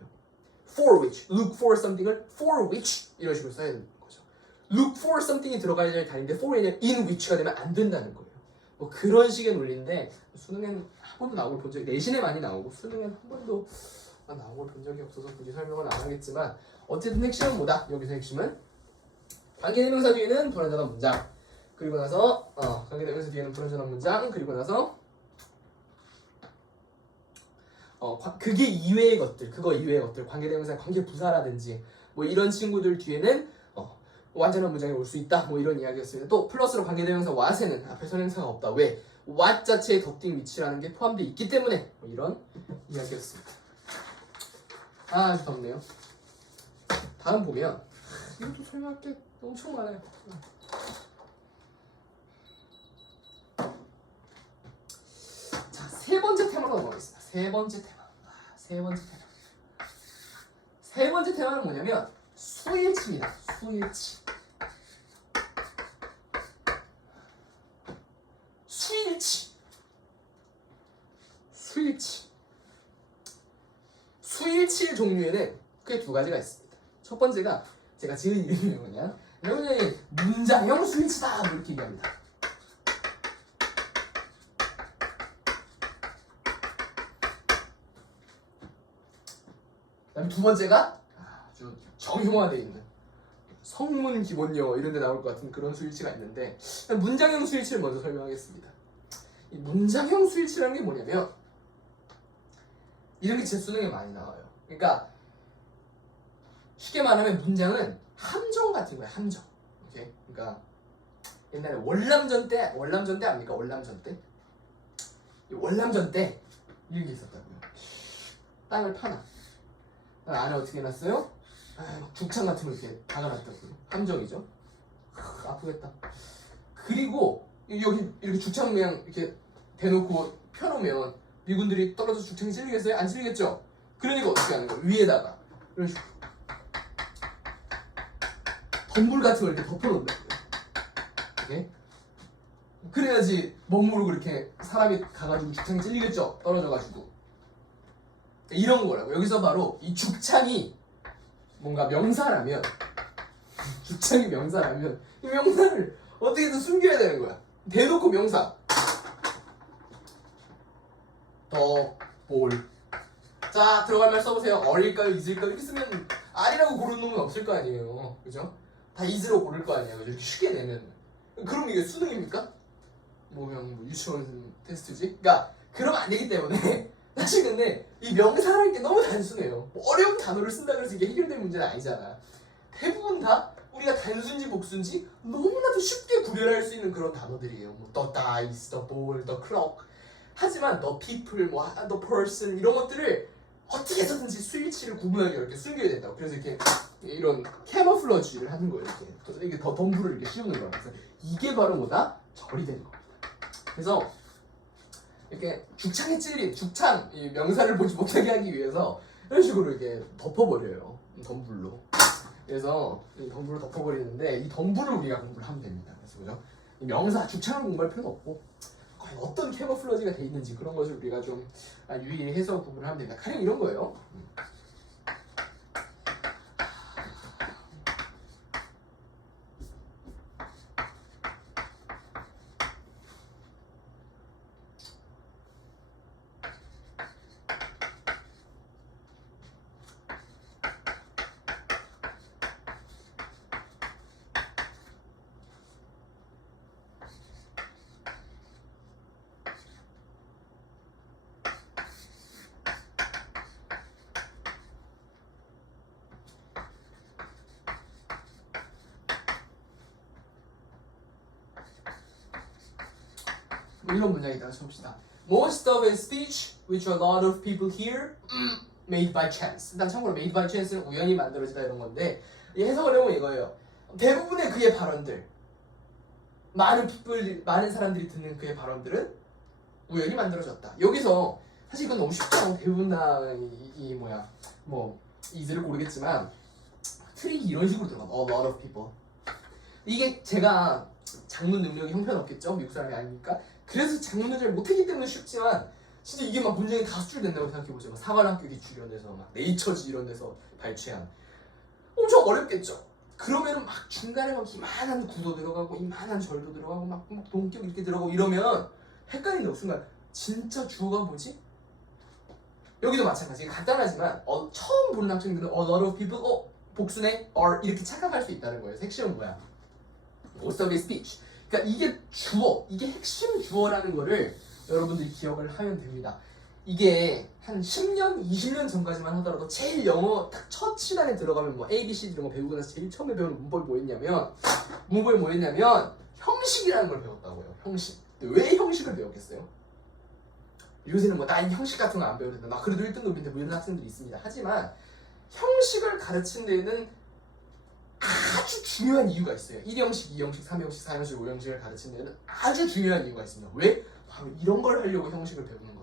for which, look for something을 for which 이런 식으로 써야 되는 거죠. look for something이 들어가야 될 단위인데 for이 아니라 in which가 되면 안 된다는 거예요. 뭐 그런 식의 논리인데 수능엔 한 번도 나오고 본 적이 내신에 많이 나오고 수능엔 한 번도 나오고 본 적이 없어서 굳이 설명은 안 하겠지만 어쨌든 핵심은 뭐다? 여기서 핵심은 관계대명사 뒤에는 불완전한 문장 그리고 나서 관계대명사 뒤에는 불완전한 문장 그리고 나서 그게 이외의 것들 그거 이외의 것들 관계대명사 관계부사라든지 뭐 이런 친구들 뒤에는 완전한 문장이 올 수 있다 뭐 이런 이야기였습니다. 또 플러스로 관계대명사 what에는 앞에 선행사가 없다. 왜? what 자체의 덕딩 위치라는 게 포함되어 있기 때문에 뭐 이런 이야기였습니다. 아주 덥네요. 다음 보면 이것도 설명할 게 엄청 많아요. 자, 세 번째 테마로 넘어가겠습니다. 세 번째 테마는 뭐냐면 수일치입니다. 수일치 종류에는 크게 두 가지가 있습니다. 첫 번째가 제가 지은 이름이 뭐냐? 여러분이 문장형 수일치다 뭐 이렇게 얘기합니다. 그다음에 두 번째가 아주 정형화되어 있는 성문 기본요 이런 데 나올 것 같은 그런 수일치가 있는데 문장형 수일치를 먼저 설명하겠습니다. 이 문장형 수일치라는 게 뭐냐면 이런 게 제 수능에 많이 나와요. 그러니까 쉽게 말하면 문장은 함정 같은 거야. 함정. 오케이? 그러니까 옛날에 월남전 때 압니까? 월남전 때 이런 게 있었다고요. 땅을 파나 안에 어떻게 해놨어요? 죽창 같은 거 이렇게 박아놨다고요. 함정이죠. 아프겠다. 그리고 여기 이렇게 죽창 모양 이렇게 대놓고 펴놓으면 미군들이 떨어져서 죽창이 찔리겠어요? 안 찔리겠죠? 그러니까 어떻게 하는 거예요? 위에다가 이런 식으로 덤불 같은 걸 이렇게 덮어놓는다고요. 오케이? 그래야지 멋모르고 이렇게 사람이 가가지고 죽창이 찔리겠죠? 떨어져가지고 이런 거라고. 여기서 바로 이 죽창이 뭔가 명사라면 죽창이 명사라면 이 명사를 어떻게든 숨겨야 되는 거야. 대놓고 명사 볼. 자, 들어갈 말 써보세요. 어릴까요? 있을까요? 이렇게 쓰면 R이라고 고른 놈은 없을 거 아니에요. 그죠? 다 is로 고를 거 아니에요. 그죠? 이렇게 쉽게 내면. 그럼 이게 수능입니까? 뭐 그냥 유치원 테스트지? 그러니까 그러면 안 되기 때문에 사실 근데 이 명사라는 게 너무 단순해요. 뭐 어려운 단어를 쓴다 그래서 이게 해결될 문제는 아니잖아. 대부분 다 우리가 단순지 복순지 너무나도 쉽게 구별할 수 있는 그런 단어들이에요. 뭐 the dice, the ball, the clock. 하지만 the people, 뭐 the person 이런 것들을 어떻게 해서든지 수일치를 구분하기 어렵게 숨겨야 된다고. 그래서 이렇게 이런 캐머플러지를 하는 거예요. 이게 더 덤불을 이렇게 씌우는 거예요. 그래서 이게 바로 뭐다? 절이 되는 겁니다. 그래서 이렇게 죽창에 찔린 죽창 이 명사를 보지 못하게 하기 위해서 이런 식으로 이렇게 덮어버려요. 덤불로. 그래서 이 덤불을 덮어버리는데 이 덤불을 우리가 공부를 하면 됩니다. 그래서 그죠? 이 명사 죽창을 공부할 필요는 없고 과연 어떤 캐머플러지가 돼 있는지 그런 것을 우리가 좀 유의해서 구분을 하면 됩니다. 가령 이런 거예요. 뭐 이런 문장이 있다고 쳐봅시다. Most of a speech which a lot of people hear made by chance. 일단 참고로 made by chance는 우연히 만들어지다 이런 건데 이 해석을 해보면 이거예요. 대부분의 그의 발언들, 많은 사람들이 듣는 그의 발언들은 우연히 만들어졌다. 여기서 사실 이건 너무 쉽죠. 대부분 다 이즈를 모르겠지만 트릭이 이런 식으로 들어가. A lot of people. 이게 제가 작문 능력이 형편없겠죠. 미국 사람이 아니니까. 그래서 작문을 잘 못하기 때문에 쉽지만 진짜 이게 막 문장이 다 수출된다고 생각해보죠. 막 사관학교 기출 이런 데서 막 네이처지 이런 데서 발췌한 엄청 어렵겠죠. 그러면은 막 중간에 막 이만한 구도 들어가고 이만한 절도 들어가고 막 동격 이렇게 들어가고 이러면 헷갈린다고. 순간 진짜 주어가 뭐지? 여기도 마찬가지. 간단하지만 처음 보는 학생들은 a lot of people 복수네 are 이렇게 착각할 수 있다는 거예요. 핵심은 뭐야? most of his speech. 그러니까 이게 주어, 이게 핵심 주어라는 거를 여러분들이 기억을 하면 됩니다. 이게 한 10년, 20년 전까지만 하더라도 제일 영어 딱 첫 시간에 들어가면 뭐 A, B, C 이런 거 배우고 나서 제일 처음에 배우는 문법이 뭐였냐면 형식이라는 걸 배웠다고요. 형식. 왜 형식을 배웠겠어요? 요새는 뭐 난 형식 같은 거 안 배워도 된다. 나 그래도 1등 높인데 뭐 이런 학생들이 있습니다. 하지만 형식을 가르치는 데는 아주 중요한 이유가 있어요. 1형식, 2형식, 3형식, 4형식, 5형식을 가르치는 데는 아주 중요한 이유가 있습니다. 왜? 바로 이런 걸 하려고 형식을 배우는 거예요.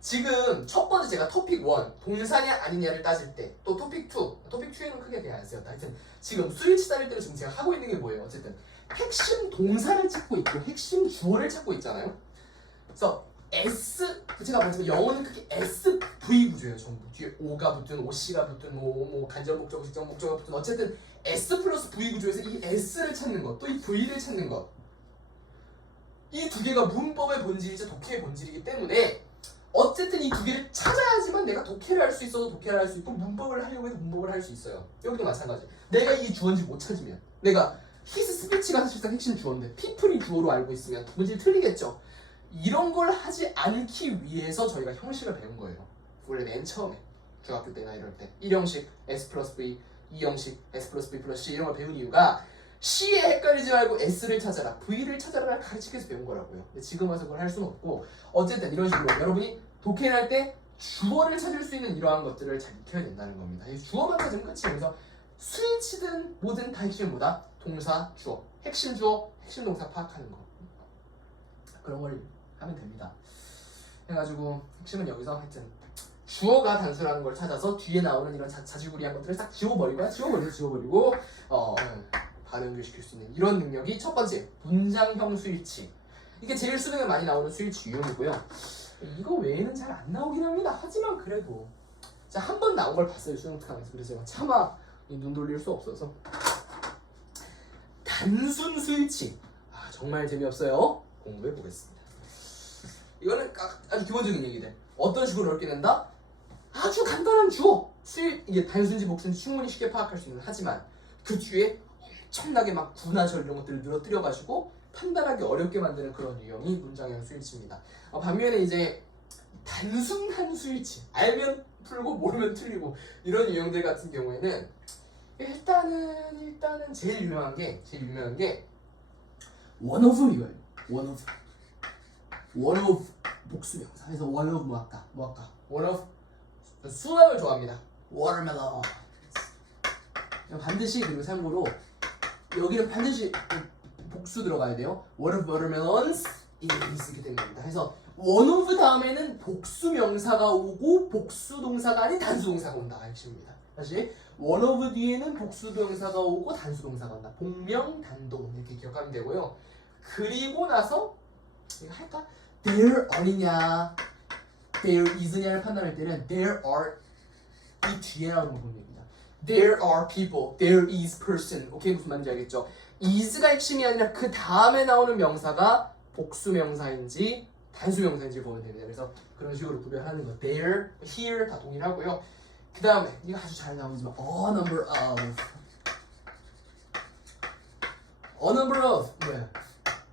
지금 첫 번째 제가 토픽 1, 동사냐 아니냐를 따질 때, 또 토픽 2, 토픽 2에는 크게 대안 쓰였다. 하여튼 지금 스위치 따질 때로 지금 제가 하고 있는 게 뭐예요? 어쨌든 핵심 동사를 찾고 있고 핵심 주어를 찾고 있잖아요. 그래서 제가 먼저 영어는 크게 SV 구조예요. 전부 뒤에 O가 붙든 OC가 붙든 뭐 간접 목적, 직접 목적가 붙든 어쨌든 S 플러스 V 구조에서 이 S를 찾는 것, 또 이 V를 찾는 것, 이 두 개가 문법의 본질이자 독해의 본질이기 때문에 어쨌든 이 두 개를 찾아야지만 내가 독해를 할 수 있어도 독해를 할 수 있고 문법을 하려고 해도 문법을 할 수 있어요. 여기도 마찬가지. 내가 이게 주어인지 못 찾으면, 내가 his speech가 사실상 핵심 주어인데 people이 주어로 알고 있으면 문제를 틀리겠죠. 이런 걸 하지 않기 위해서 저희가 형식을 배운 거예요. 원래 맨 처음에 중학교 때나 이럴 때 1형식 S 플러스 V, 2형식 S 플러스 V 플러스 C 이런 걸 배운 이유가 C에 헷갈리지 말고 S를 찾아라, V를 찾아라를 가르치기 위해서 배운 거라고요. 근데 지금 와서 그걸 할 수는 없고 어쨌든 이런 식으로 여러분이 독해를 할 때 주어를 찾을 수 있는 이러한 것들을 잘 익혀야 된다는 겁니다. 이 주어만 찾으면 끝이에요. 그래서 스위치든 뭐든 다 핵심이 뭐다? 동사, 주어, 핵심 주어, 핵심 동사 파악하는 거. 그런 걸 하면 됩니다. 해가지고 핵심은 여기서 하여튼 주어가 단수라는 걸 찾아서 뒤에 나오는 이런 자지구리한 것들을 싹 지워버리고 반응시킬 수 있는 이런 능력이 첫 번째 문장형 스위치. 이게 제일 수능에 많이 나오는 스위치 유형이고요. 이거 외에는 잘 안 나오긴 합니다. 하지만 그래도 자, 한 번 나온 걸 봤어요. 수능 특강에서. 그래서 제가 차마 눈 돌릴 수 없어서 단순 스위치. 정말 재미없어요. 공부해 보겠습니다. 이거는 아주 기본적인 얘기들. 어떤 식으로 넓게 낸다? 아주 간단한 주어. 이게 단순지 복순지 충분히 쉽게 파악할 수 있는. 하지만 그 뒤에 엄청나게 막 구나 절 이런 것들을 늘어뜨려가지고 판단하기 어렵게 만드는 그런 유형이 문장형 스위치입니다. 반면에 이제 단순한 스위치, 알면 풀고 모르면 틀리고 이런 유형들 같은 경우에는 일단은 제일 유명한 게 one of 이거예요. one of 복수명사. 그래서 one of 뭐 할까? one of 수학을 좋아합니다. watermelon. 반드시, 그리고 참고로 여기는 반드시 복수 들어가야 돼요. One of watermelons is 이렇게 되는 겁니다. 그래서 one of 다음에는 복수 명사가 오고 복수 동사가 아닌 단수 동사가 온다. 핵심입니다. 다시 one of 뒤에는 복수 동사가 오고 단수 동사가 온다. 복명, 단동 이렇게 기억하면 되고요. 그리고 나서 이거 할까? there are냐, there is냐를 판단할 때는 there are 이 뒤에 나오는 거 보면 됩니다. There are people, there is person. 오케이, 무슨 말인지 알겠죠? is가 핵심이 아니라 그 다음에 나오는 명사가 복수 명사인지 단수 명사인지 보면 됩니다. 그래서 그런 식으로 구별하는 거. There, here 다 동일하고요. 그 다음에 이거 아주 잘 나오지만 a number of 뭐야?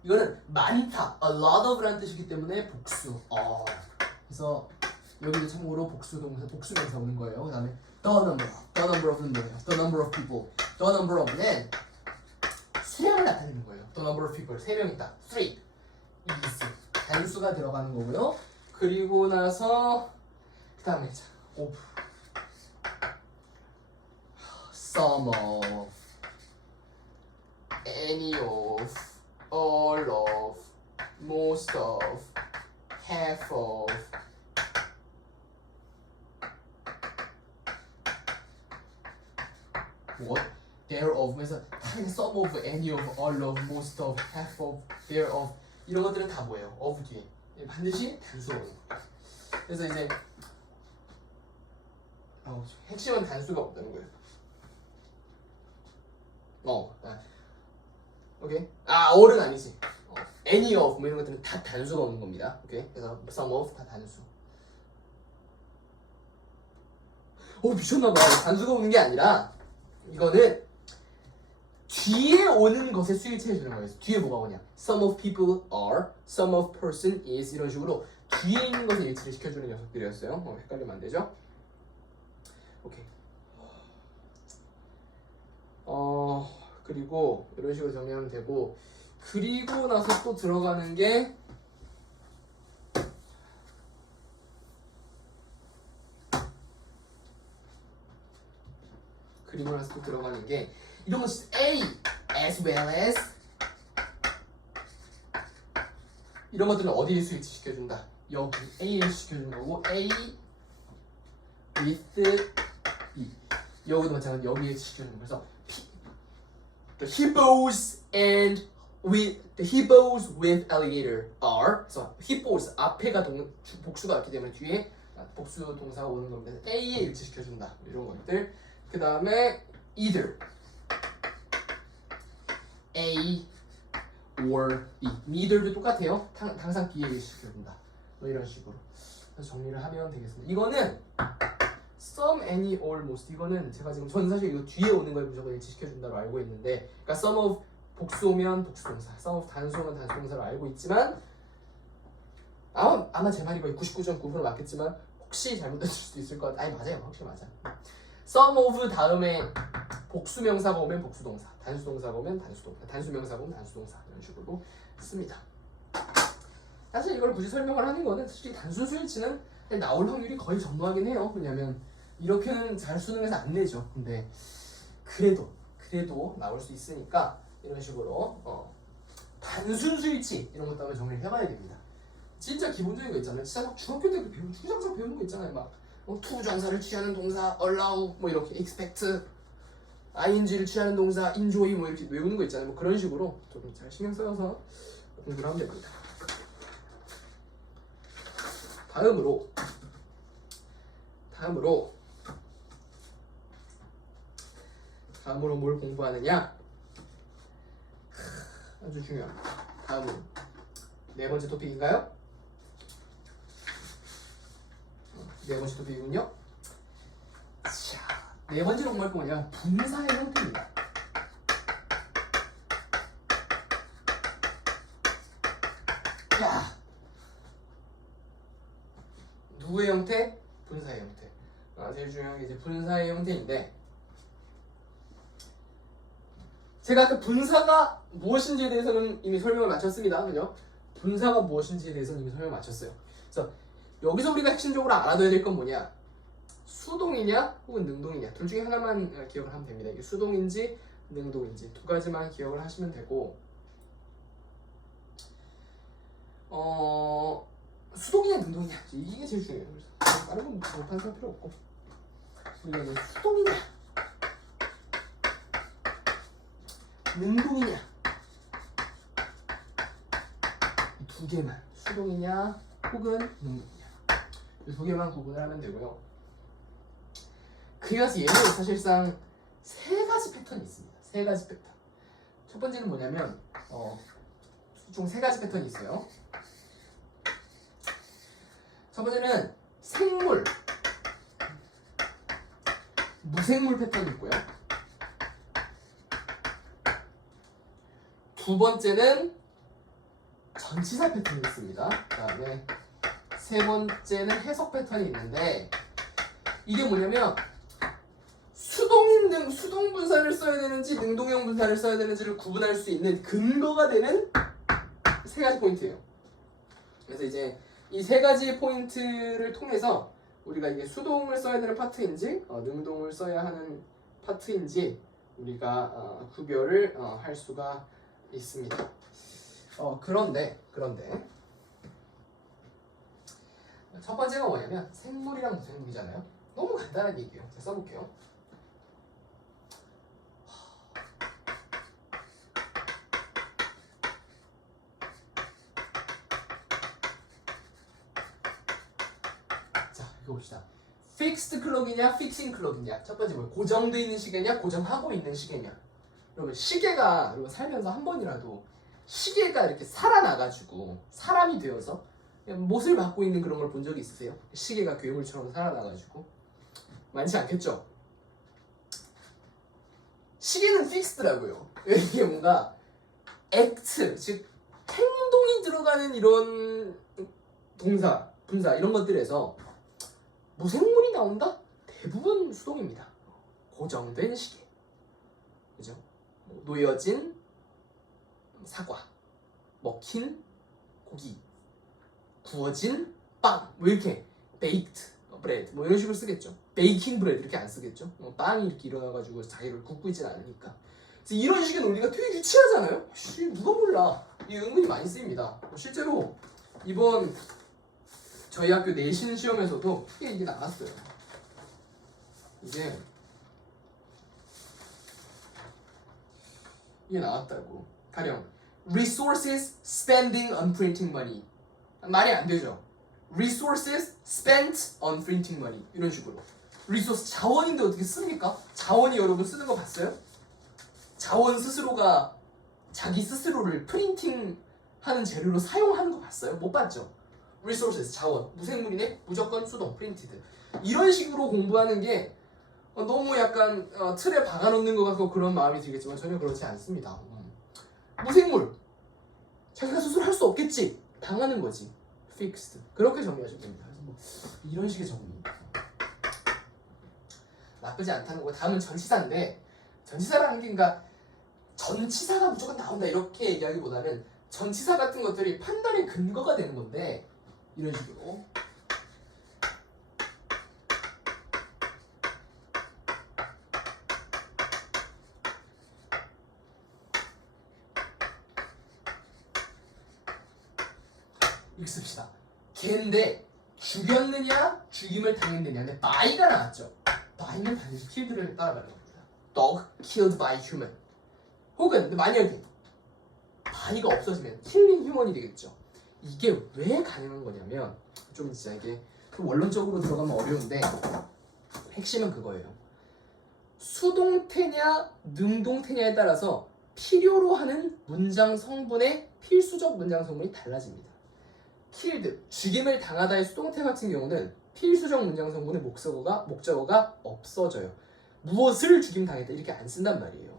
이거는 많다, a lot of라는 뜻이기 때문에 복수. 그래서 여기도 참고로 복수 명사 오는 거예요. 그 다음에 the number of는 뭐예요? the number of people. the number of는 수량을 나타내는 거예요. the number of people, 3명 있다. 3 is 단수가 들어가는 거고요. 그리고 나서 그 다음에 자, of some of any of all of most of half of what? thereof에서 some of, any of, all of, most of, half of, thereof 이런 것들은 다 뭐예요? of 뒤에 반드시 단수가 오는 거예요. 그래서 이제 핵심은 단수가 없다는 거예요. 오케이? all은 아니지. any of 뭐 이런 것들은 다 단수가 오는 겁니다. 오케이? 그래서 some of 다 단수. 미쳤나봐. 단수가 오는 게 아니라 이거는 뒤에 오는 것에 수일치해 주는 거예요. 뒤에 뭐가 오냐? Some of people are, some of person is 이런 식으로 뒤에 있는 것에 일치를 시켜주는 녀석들이었어요. 헷갈리면 안 되죠? 오케이. 그리고 이런 식으로 정리하면 되고 그리고 나서 또 들어가는 게 이런 거 A as well as 이런 것들은 어디에 스위치 시켜준다? 여기 A에 시켜주는 거고 A with E 여기도 마찬가지로 여기에 시켜주는 거. 그래서 the hippos with alligator are 그래서 hippos 앞에가 복수가 왔기 때문에 뒤에 복수 동사가 오는 겁니다. A에 일치시켜준다 이런 것들. 그 다음에 either A or B neither도 똑같아요. 항상 B에 일치시켜준다 뭐 이런 식으로 정리를 하면 되겠습니다. 이거는 some, any, all, most 이거는 제가 지금 저는 사실 이거 뒤에 오는 걸 무조건 일치시켜준다로 알고 있는데 그러니까 some of 복수 오면 복수동사 some of 단수 오면 단수동사로 알고 있지만 아마 제 말이 거의 99.9% 맞겠지만 혹시 잘못됐을 수도 있을 것 같아요. 맞아요. 확실히 맞아요. some of 다음에 복수명사가 오면 복수동사 단수동사가 오면 단수동사 단수명사가 오면 단수동사 이런 식으로 씁니다. 사실 이걸 굳이 설명을 하는 거는 솔직히 단수 수일치는 나올 확률이 거의 전무하긴 해요. 왜냐면 이렇게는 잘 수능에서 안 내죠. 근데 그래도 나올 수 있으니까 이런 식으로 단순 수일치 이런 것도 한번 정리를 해봐야 됩니다. 진짜 기본적인 거 있잖아요. 진짜 막 중학교 때 배운 추정사 배우는 거 있잖아요. 막 투정사를 취하는 동사 allow 뭐 이렇게 expect ing를 취하는 동사 enjoy 뭐 이렇게 외우는 거 있잖아요. 뭐 그런 식으로 좀 잘 신경 써서 공부를 하면 됩니다. 다음으로 뭘 공부하느냐? 아주 중요합니다. 다음으로 네 번째 토픽인가요? 네 번째 토픽이군요. 자, 네 번째로 공부할 거 뭐냐? 분사의 형태입니다. 야, 누구의 형태? 분사의 형태. 제일 중요한 게 이제 분사의 형태인데, 제가 아까 분사가 무엇인지에 대해서는 이미 설명을 마쳤습니다. 그죠? 분사가 무엇인지에 대해서는 이미 설명을 마쳤어요. 그래서 여기서 우리가 핵심적으로 알아둬야 될 건 뭐냐? 수동이냐 혹은 능동이냐 둘 중에 하나만 기억을 하면 됩니다. 이게 수동인지 능동인지 두 가지만 기억을 하시면 되고 수동이냐 능동이냐 이게 제일 중요해요. 그래서 다른 건 못하는 사람 필요 없고 우리가 이제 수동이냐 능동이냐 이 두 개만 수동이냐 혹은 능동이냐 이 두 개만 구분을 하면 되고요. 그래서 얘는 사실상 세 가지 패턴이 있습니다. 세 가지 패턴. 첫 번째는 뭐냐면 총 세 가지 패턴이 있어요. 첫 번째는 생물, 무생물 패턴이 있고요. 두 번째는 전치사 패턴이 있습니다. 그 다음에 세 번째는 해석 패턴이 있는데 이게 뭐냐면 수동 분사를 써야 되는지 능동형 분사를 써야 되는지를 구분할 수 있는 근거가 되는 세 가지 포인트예요. 그래서 이제 이 세 가지 포인트를 통해서 우리가 이게 수동을 써야 되는 파트인지 능동을 써야 하는 파트인지 우리가 구별을 할 수가 있습니다. 그런데 첫 번째가 뭐냐면 생물이랑 무생물이잖아요. 너무 간단한 얘기예요. 제가 써볼게요. 자, 이거 봅시다. fixed clock이냐, fixing clock이냐. 첫 번째 뭐예요? 고정되어 있는 시계냐, 고정하고 있는 시계냐. 그러면 시계가 여러분 살면서 한 번이라도 시계가 이렇게 살아나가지고 사람이 되어서 못을 받고 있는 그런 걸 본 적이 있으세요? 시계가 괴물처럼 살아나가지고 많지 않겠죠? 시계는 픽스드라고요. 이게 뭔가 액트, 즉 행동이 들어가는 이런 동사, 분사 이런 것들에서 무생물이 나온다? 대부분 수동입니다. 고정된 시계, 그죠? 놓여진 사과, 먹힌 고기, 구워진 빵, 뭐 이렇게 baked bread 뭐 이런 식으로 쓰겠죠. baking bread 이렇게 안 쓰겠죠. 빵이 이렇게 일어나가지고 자기를 굽고 있진 않으니까. 그래서 이런 식의 논리가 되게 유치하잖아요. 누가 몰라. 이게 은근히 많이 쓰입니다. 실제로 이번 저희 학교 내신 시험에서도 크게 이게 나왔어요. 이게 나왔다고. 가령 resources spending on printing money. 말이 안 되죠. resources spent on printing money 이런 식으로. resource 자원인데 어떻게 씁니까? 자원이 여러분 쓰는 거 봤어요? 자원 스스로가 자기 스스로를 프린팅 하는 재료로 사용하는 거 봤어요? 못 봤죠? resources 자원 무생물이네 무조건 수동 printed 이런 식으로 공부하는 게 너무 약간 틀에 박아놓는 것 같고 그런 마음이 들겠지만 전혀 그렇지 않습니다. 무생물 자기가 스스로 할 수 없겠지 당하는 거지. fixed 그렇게 정리하시면 됩니다. 뭐 이런 식의 정리 나쁘지 않다는 거고 다음은 전치사인데 전치사라는 게 그러니까 전치사가 무조건 나온다 이렇게 얘기하기보다는 전치사 같은 것들이 판단의 근거가 되는 건데 이런 식으로 이렇게 씁시다. 걔인데 죽였느냐 죽임을 당했느냐 근데 by가 나왔죠. by는 반드시 killed를 따라가는 겁니다. dog killed by human 혹은 근데 만약에 by가 없어지면 killing human이 되겠죠. 이게 왜 가능한 거냐면 좀 진짜 이게 원론적으로 들어가면 어려운데 핵심은 그거예요. 수동태냐 능동태냐에 따라서 필요로 하는 문장 성분의 필수적 문장 성분이 달라집니다. killed, 죽임을 당하다의 수동태 같은 경우는 필수적 문장 성분의 목적어가 없어져요. 무엇을 죽임 당했다 이렇게 안 쓴단 말이에요.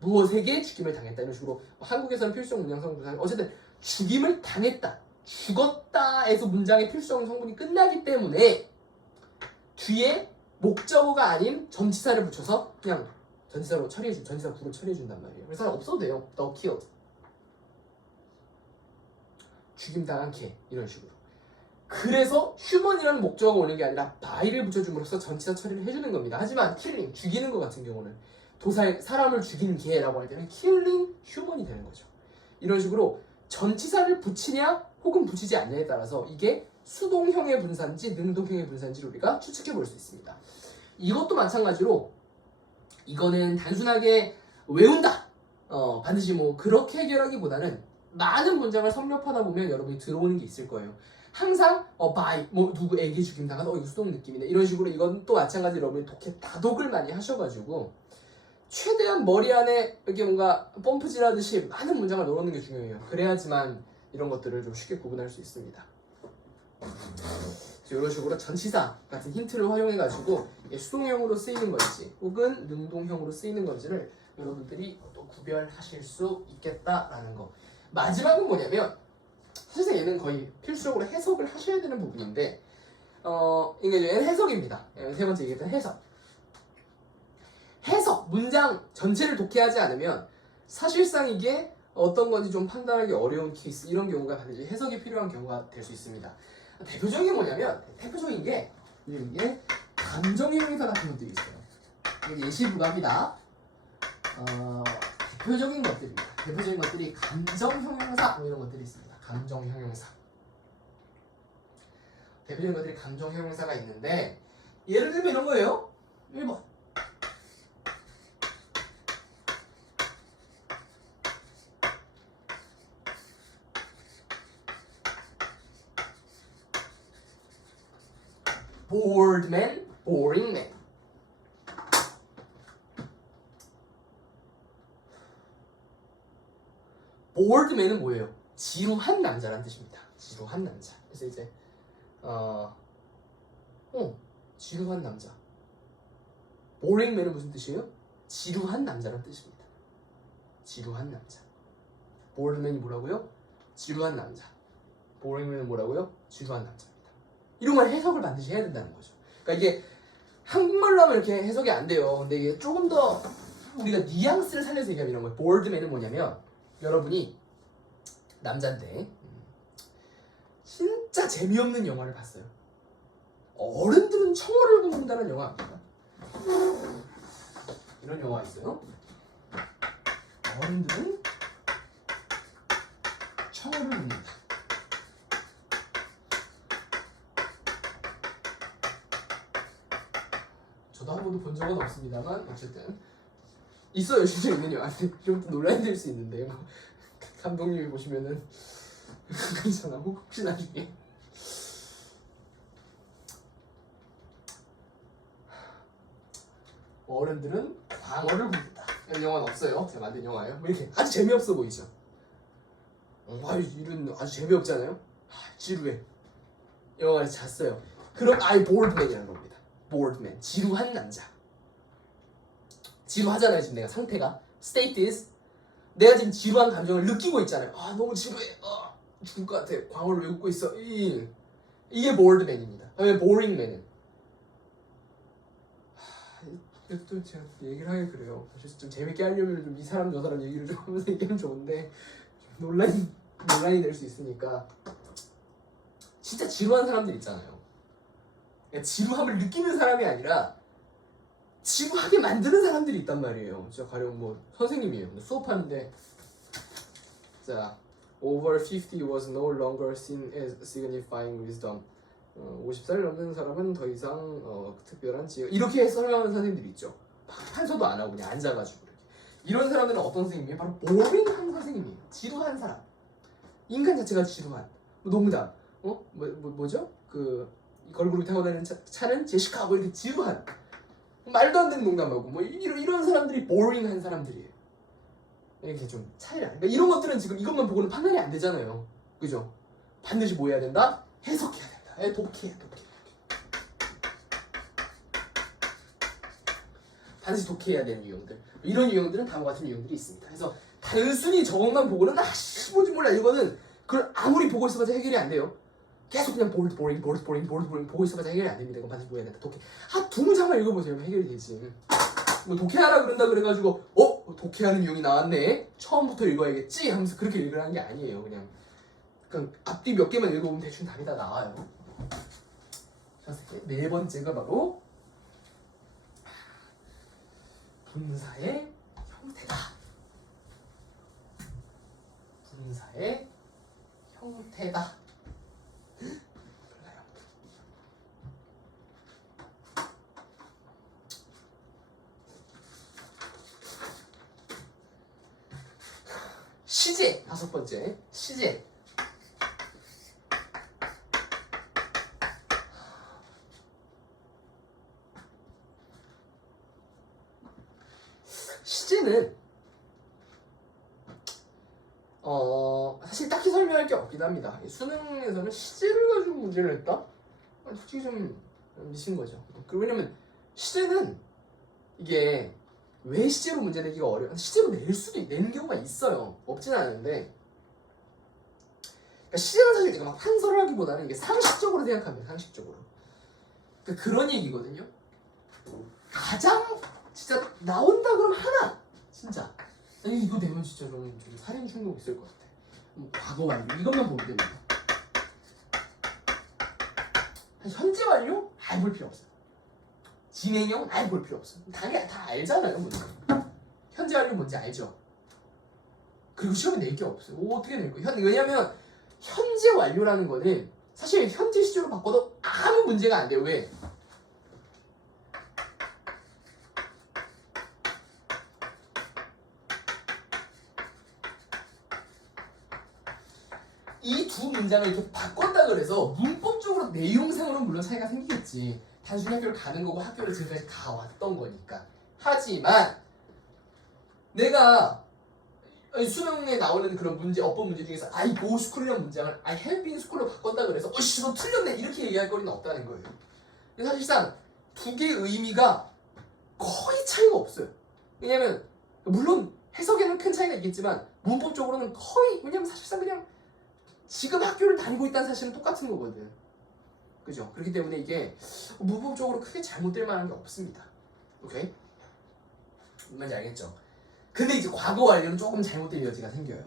무엇에게 죽임을 당했다 이런 식으로 한국에서는 필수적 문장 성분 어쨌든 죽임을 당했다, 죽었다에서 문장의 필수적 성분이 끝나기 때문에 뒤에 목적어가 아닌 전치사를 붙여서 그냥 전치사로 전치사 구로 처리해준단 말이에요. 그래서 없어도 돼요. The killed. 죽임당한 개 이런 식으로. 그래서 휴먼이라는 목적어가 오는 게 아니라 by를 붙여줌으로써 전치사 처리를 해주는 겁니다. 하지만 killing, 죽이는 것 같은 경우는 사람을 죽인 개라고 할 때는 killing human이 되는 거죠. 이런 식으로 전치사를 붙이냐 혹은 붙이지 않냐에 따라서 이게 수동형의 분사인지 능동형의 분사인지를 우리가 추측해 볼 수 있습니다. 이것도 마찬가지로 이거는 단순하게 외운다 반드시 뭐 그렇게 해결하기보다는 많은 문장을 섭렵하다 보면 여러분이 들어오는 게 있을 거예요. 항상 by 뭐 누구에게 죽임당한 이거 수동 느낌이네 이런 식으로 이건 또 마찬가지로 여러분이 다독을 많이 하셔가지고 최대한 머리 안에 이렇게 뭔가 펌프질하듯이 많은 문장을 넣어놓는 게 중요해요. 그래야지만 이런 것들을 좀 쉽게 구분할 수 있습니다. 이런 식으로 전치사 같은 힌트를 활용해가지고 수동형으로 쓰이는 건지 혹은 능동형으로 쓰이는 건지를 여러분들이 또 구별하실 수 있겠다라는 거. 마지막은 뭐냐면 사실 얘는 거의 필수적으로 해석을 하셔야 되는 부분인데 이게 해석입니다. 세 번째 얘기했던 해석 문장 전체를 독해하지 않으면 사실상 이게 어떤 건지 좀 판단하기 어려운 케이스 이런 경우가 반드시 해석이 필요한 경우가 될 수 있습니다. 대표적인 게 뭐냐면 대표적인 게 이게 감정형용사 같은 것들이 있어요. 이게 예시부감이다. 대표적인 것들입니다. 대표적인 것들이 감정형용사 뭐 이런 것들이 있습니다. 감정형용사. 대표적인 것들이 감정형용사가 있는데 예를 들면 이런 거예요. 1번. bored man, boring man. bored man은 뭐예요? 지루한 남자라는 뜻입니다. 지루한 남자. 그래서 이제 지루한 남자. boring man은 무슨 뜻이에요? 지루한 남자라는 뜻입니다. 지루한 남자. bored man이 뭐라고요? 지루한 남자. boring man은 뭐라고요? 지루한 남자입니다. 이런 걸 해석을 반드시 해야 된다는 거죠. 그러니까 이게 한국말로 하면 이렇게 해석이 안 돼요. 근데 이게 조금 더 우리가 뉘앙스를 살려서 얘기하면 이런 거예요. bored man은 뭐냐면 여러분이 남잔데 진짜 재미없는 영화를 봤어요. 어른들은 청어를 부른다는 영화 아닙니까? 이런 영화 있어요. 어른들은 청어를 부른다. 저도 한 번도 본 적은 없습니다만 어쨌든 있어요. 진짜 있는 영화. 좀 논란될 수 있는데 감독님이 보시면은 괜찮아. 혹시 나중에 어른들은 광어를 부른다. 이런 영화는 없어요. 제가 만든 영화예요. 뭐 이렇게 아주 재미없어 보이죠. 이런 아주 재미없잖아요. 지루해. 영화를 잤어요. 그럼 bored man이라는 겁니다. bored man. 지루한 남자. 지루하잖아요. 지금 내가 상태가 state is 내가 지금 지루한 감정을 느끼고 있잖아요. 너무 지루해. 죽을 것 같아. 광어를 왜 웃고 있어. 이게 bored man입니다. 그다음에 boring man은 또 제가 얘기를 하게 그래요. 사실 좀 재밌게 하려면 좀 이 사람 저 사람 얘기를 좀 하면서 얘기하면 좋은데 논란이 될 수 있으니까 진짜 지루한 사람들 있잖아요. 그러니까 지루함을 느끼는 사람이 아니라 지루하게 만드는 사람들이 있단 말이에요. 진짜 가령 뭐 선생님이에요. 수업하는데 자 over 50 was no longer seen as signifying wisdom. 50살 넘는 사람은 더 이상 특별한 지혜 이렇게 설명하는 선생님들이 있죠. 판서도 안 하고 그냥 앉아가지고 이렇게. 이런 사람들은 어떤 선생님이에요? 바로 보링한 선생님이에요. 지루한 사람. 인간 자체가 지루한. 농담. 뭐죠? 그 걸그룹이 타고 다니는 차는 제시카 뭐 이렇게 지루한. 말도 안 되는 농담하고 뭐 이런 사람들이 보링한 사람들이에요. 이렇게 좀 차이가. 그러니까 이런 것들은 지금 이것만 보고는 판단이 안 되잖아요. 그죠? 반드시 뭐 해야 된다? 해석해야 된다. 독해. 반드시 독해야 되는 유형들. 이런 유형들은 다음과 같은 유형들이 있습니다. 그래서 단순히 저것만 보고는 뭔지 몰라 이거는 그걸 아무리 보고 있어봐야 해결이 안 돼요. 계속 그냥 boring 보고 있어봐야 해결이 안 됩니다. 이건 반드시 뭐 해야 된다. 독해. 두 문장만 읽어보세요. 해결이 되지. 뭐 독해하라 그런다 그래가지고 독해하는 유형이 나왔네. 처음부터 읽어야겠지 하면서 그렇게 읽으라는 게 아니에요. 그냥 앞뒤 몇 개만 읽어보면 대충 답이 다 나와요. 네 번째가 바로 분사의 형태다. 분사의 형태다. 몰라요. 시제. 다섯 번째 시제. 시제는 사실 딱히 설명할 게 없긴 합니다. 수능에서는 시제를 가지고 문제를 냈다? 솔직히 좀 미친 거죠. 왜냐면 시제는 이게 왜 시제로 문제 내기가 어려워? 시제로 내는 경우가 있어요. 없진 않은데 그러니까 시제는 사실 제가 막 판서를 하기보다는 이게 상식적으로 생각합니다. 상식적으로. 그러니까 그런 얘기거든요. 가장 진짜 나온다 그러면 하나 진짜 이거 되면 진짜 좀 살인 충동 있을 것 같아. 과거 완료 이것만 보면 됩니다. 현재 완료 아예 볼 필요 없어요. 진행형 아예 볼 필요 없어요. 당연히 다 알잖아요. 문제. 현재 완료 뭔지 알죠? 그리고 시험에 낼 게 없어요. 어떻게 낼 거예요? 왜냐면 현재 완료라는 거는 사실 현재 시제로 바꿔도 아무 문제가 안 돼요. 왜? 이 두 문장을 이렇게 바꿨다 그래서 문법적으로 내용상으로는 물론 차이가 생기겠지. 단순히 학교를 가는 거고 학교를 지금까지 가왔던 거니까. 하지만 내가 수능에 나오는 그런 문제, 어법 문제 중에서 I go school이라는 문장을 I have been school로 바꿨다 그래서 어이씨 너 틀렸네 이렇게 얘기할 거리는 없다는 거예요. 사실상 두 개의 의미가 거의 차이가 없어요. 왜냐면 물론 해석에는 큰 차이가 있겠지만 문법적으로는 거의, 왜냐면 사실상 그냥 지금 학교를 다니고 있다는 사실은 똑같은 거거든. 그죠? 그렇기 때문에 이게 문법적으로 크게 잘못될 만한 게 없습니다. 오케이? 뭔지 알겠죠? 근데 이제 과거 완료는 조금 잘못될 여지가 생겨요.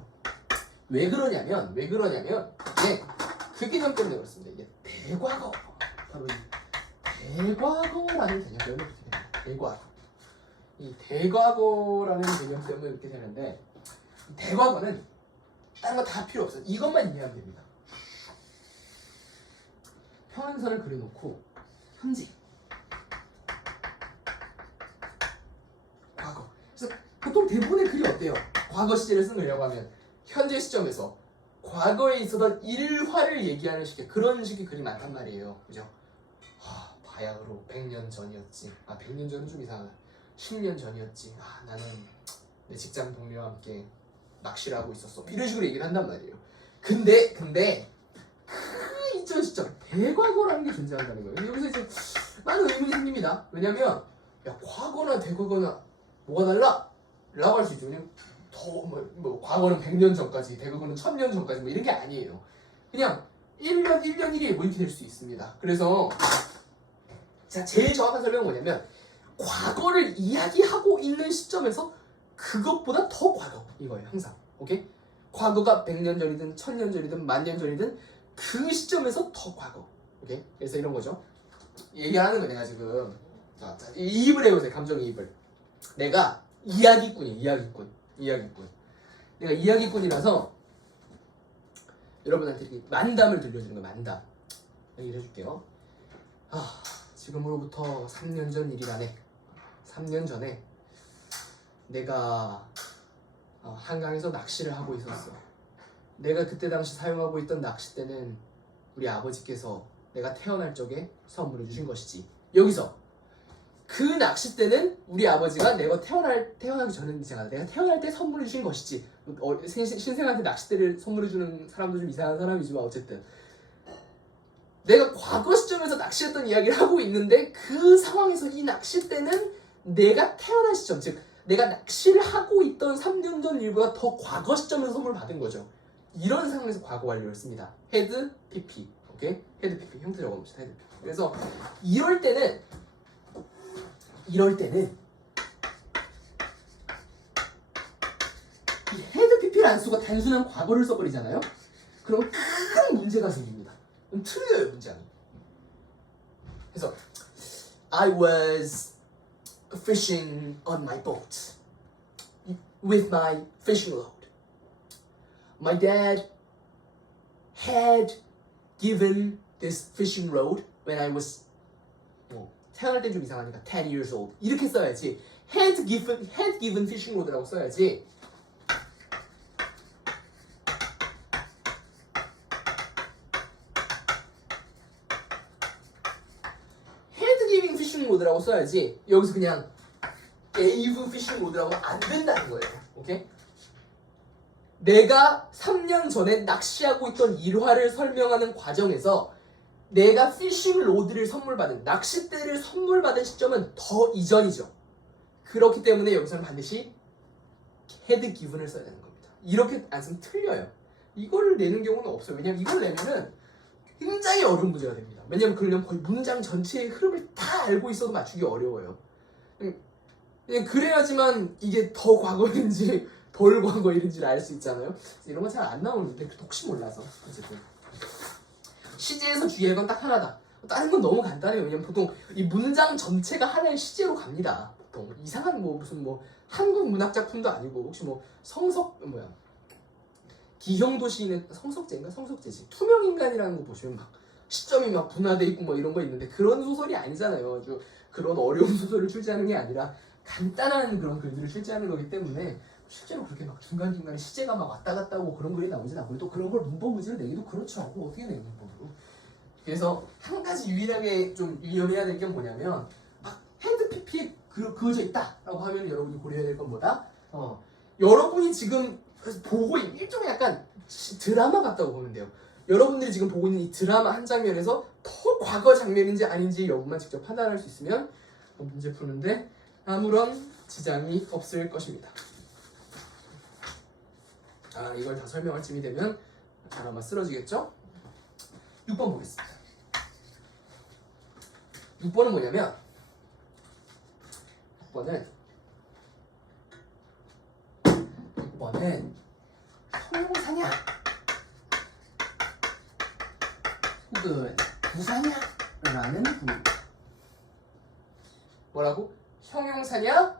왜 그러냐면 이게 그 개념 때문에 그렇습니다. 이게 대과거, 바로 이 대과거라는 개념 때문에 그렇게 됩니다. 대과거. 이 대과거라는 개념 때문에 이렇게 되는데, 대과거는 다른 거 다 필요 없어요. 이것만 이해하면 됩니다. 평행선을 그려놓고 현재, 과거. 그래서 보통 대부분의 글이 어때요? 과거 시제를 쓰려고 하면 현재 시점에서 과거에 있었던 일화를 얘기하는 식의 그런 식의 글이 많단 말이에요. 그죠? 바야흐로 100년 전이었지. 100년 전은 좀 이상하다. 10년 전이었지. 나는 내 직장 동료와 함께 낚시를 하고 있었어. 이런 식으로 얘기를 한단 말이에요. 근데 그 이전 시점, 대과거라는 게 존재한다는 거예요. 여기서 이제 많은 의문이 생깁니다. 왜냐면 과거나 대과거나 뭐가 달라? 라고 할 수 있죠. 그냥 과거는 100년 전까지, 대과거는 1000년 전까지 이런 게 아니에요. 그냥 1년 1이 뭐 이렇게 될 수 있습니다. 그래서 자, 제일 정확한 설명은 뭐냐면 과거를 이야기하고 있는 시점에서 그것보다 더 과거 이거예요. 항상. 오케이? 과거가 100년 전이든 1000년 전이든 10,000년 전이든 그 시점에서 더 과거. 오케이? 그래서 이런 거죠. 얘기하는 거 내가 지금 자, 이입을 해보세요. 감정이입을. 내가 이야기꾼이야. 이야기꾼. 내가 이야기꾼이라서 여러분한테 이렇게 만담을 들려주는 거예요. 만담. 얘기를 해줄게요. 지금으로부터 3년 전 일이라네. 3년 전에 내가 한강에서 낚시를 하고 있었어. 내가 그때 당시 사용하고 있던 낚싯대는 우리 아버지께서 내가 태어날 적에 선물해 주신 것이지. 여기서 그 낚싯대는 우리 아버지가 내가 태어나기 전에 내가 태어날 때 선물해 주신 것이지. 신생한테 낚싯대를 선물해 주는 사람도 좀 이상한 사람이지만 어쨌든 내가 과거 시점에서 낚시했던 이야기를 하고 있는데 그 상황에서 이 낚싯대는 내가 태어난 시점, 즉 내가 낚시를 하고 있던 3년 전 일보다 더 과거 시점에서 선물을 받은 거죠. 이런 상황에서 과거 완료를 씁니다. 헤드 PP, 오케이? 헤드 PP 형태 적어봅시다. 헤드 PP. 그래서 이럴 때는 이 헤드 PP를 안 쓰고 단순한 과거를 써버리잖아요. 그럼 큰 문제가 생깁니다. 그럼 틀려요, 문장이. 그래서 I was fishing on my boat with my fishing rod. My dad had given this fishing rod when I was 태어날 땐 좀 이상하니까 10 years old 이렇게 써야지. had given fishing rod라고 써야지. had given fishing rod라고 써야지. 여기서 그냥 gave fishing rod라고 하면 안 된다는 거예요. 오케이? 내가 3년 전에 낚시하고 있던 일화를 설명하는 과정에서 내가 피싱 로드를 선물받은, 낚싯대를 선물받은 시점은 더 이전이죠. 그렇기 때문에 여기서는 반드시 had given을 써야 되는 겁니다. 이렇게 안 쓰면 틀려요. 이거를 내는 경우는 없어요. 왜냐면 이걸 내면은 굉장히 어려운 문제가 됩니다. 왜냐면 그러려면 거의 문장 전체의 흐름을 다 알고 있어도 맞추기 어려워요. 그냥 그래야지만 이게 더 과거인지 덜 과거인지를 알 수 있잖아요. 이런 건 잘 안 나오는데 혹시 몰라서 어쨌든 시제에서 주의할 건 딱 하나다. 다른 건 너무 간단해요. 왜냐면 보통 이 문장 전체가 하나의 시제로 갑니다. 보통 이상한 뭐 무슨 뭐 한국 문학 작품도 아니고 혹시 뭐 기형도 시인의 성석재인가? 성석재지. 투명인간이라는 거 보시면 막 시점이 막 분화돼 있고 뭐 이런 거 있는데 그런 소설이 아니잖아요. 아주 그런 어려운 소설을 출제하는 게 아니라 간단한 그런 글들을 출제하는 거기 때문에 실제로 그렇게 막 중간중간에 시제가 막 왔다 갔다 하고 그런 글이 나오진 않고 또 그런 걸 문법 문제를 내기도 그렇죠. 뭐 어떻게 내요 문법으로. 그래서 한 가지 유일하게 좀 유념해야 될 게 뭐냐면 막 핸드 PP에 그어져 있다라고 하면 여러분이 고려해야 될 건 뭐다? 여러분이 지금 보고 있는 일종의 약간 드라마 같다고 보면 돼요. 여러분들이 지금 보고 있는 이 드라마 한 장면에서 더 과거 장면인지 아닌지 여부만 직접 판단할 수 있으면 문제 푸는데 아무런 지장이 없을 것입니다. 이걸 다 설명할 쯤이 되면 잘 아마 쓰러지겠죠? 6번 보겠습니다. 6번은 뭐냐면 6번은 형용사냐 혹은 부사냐 라는 부분입니다. 뭐라고? 형용사냐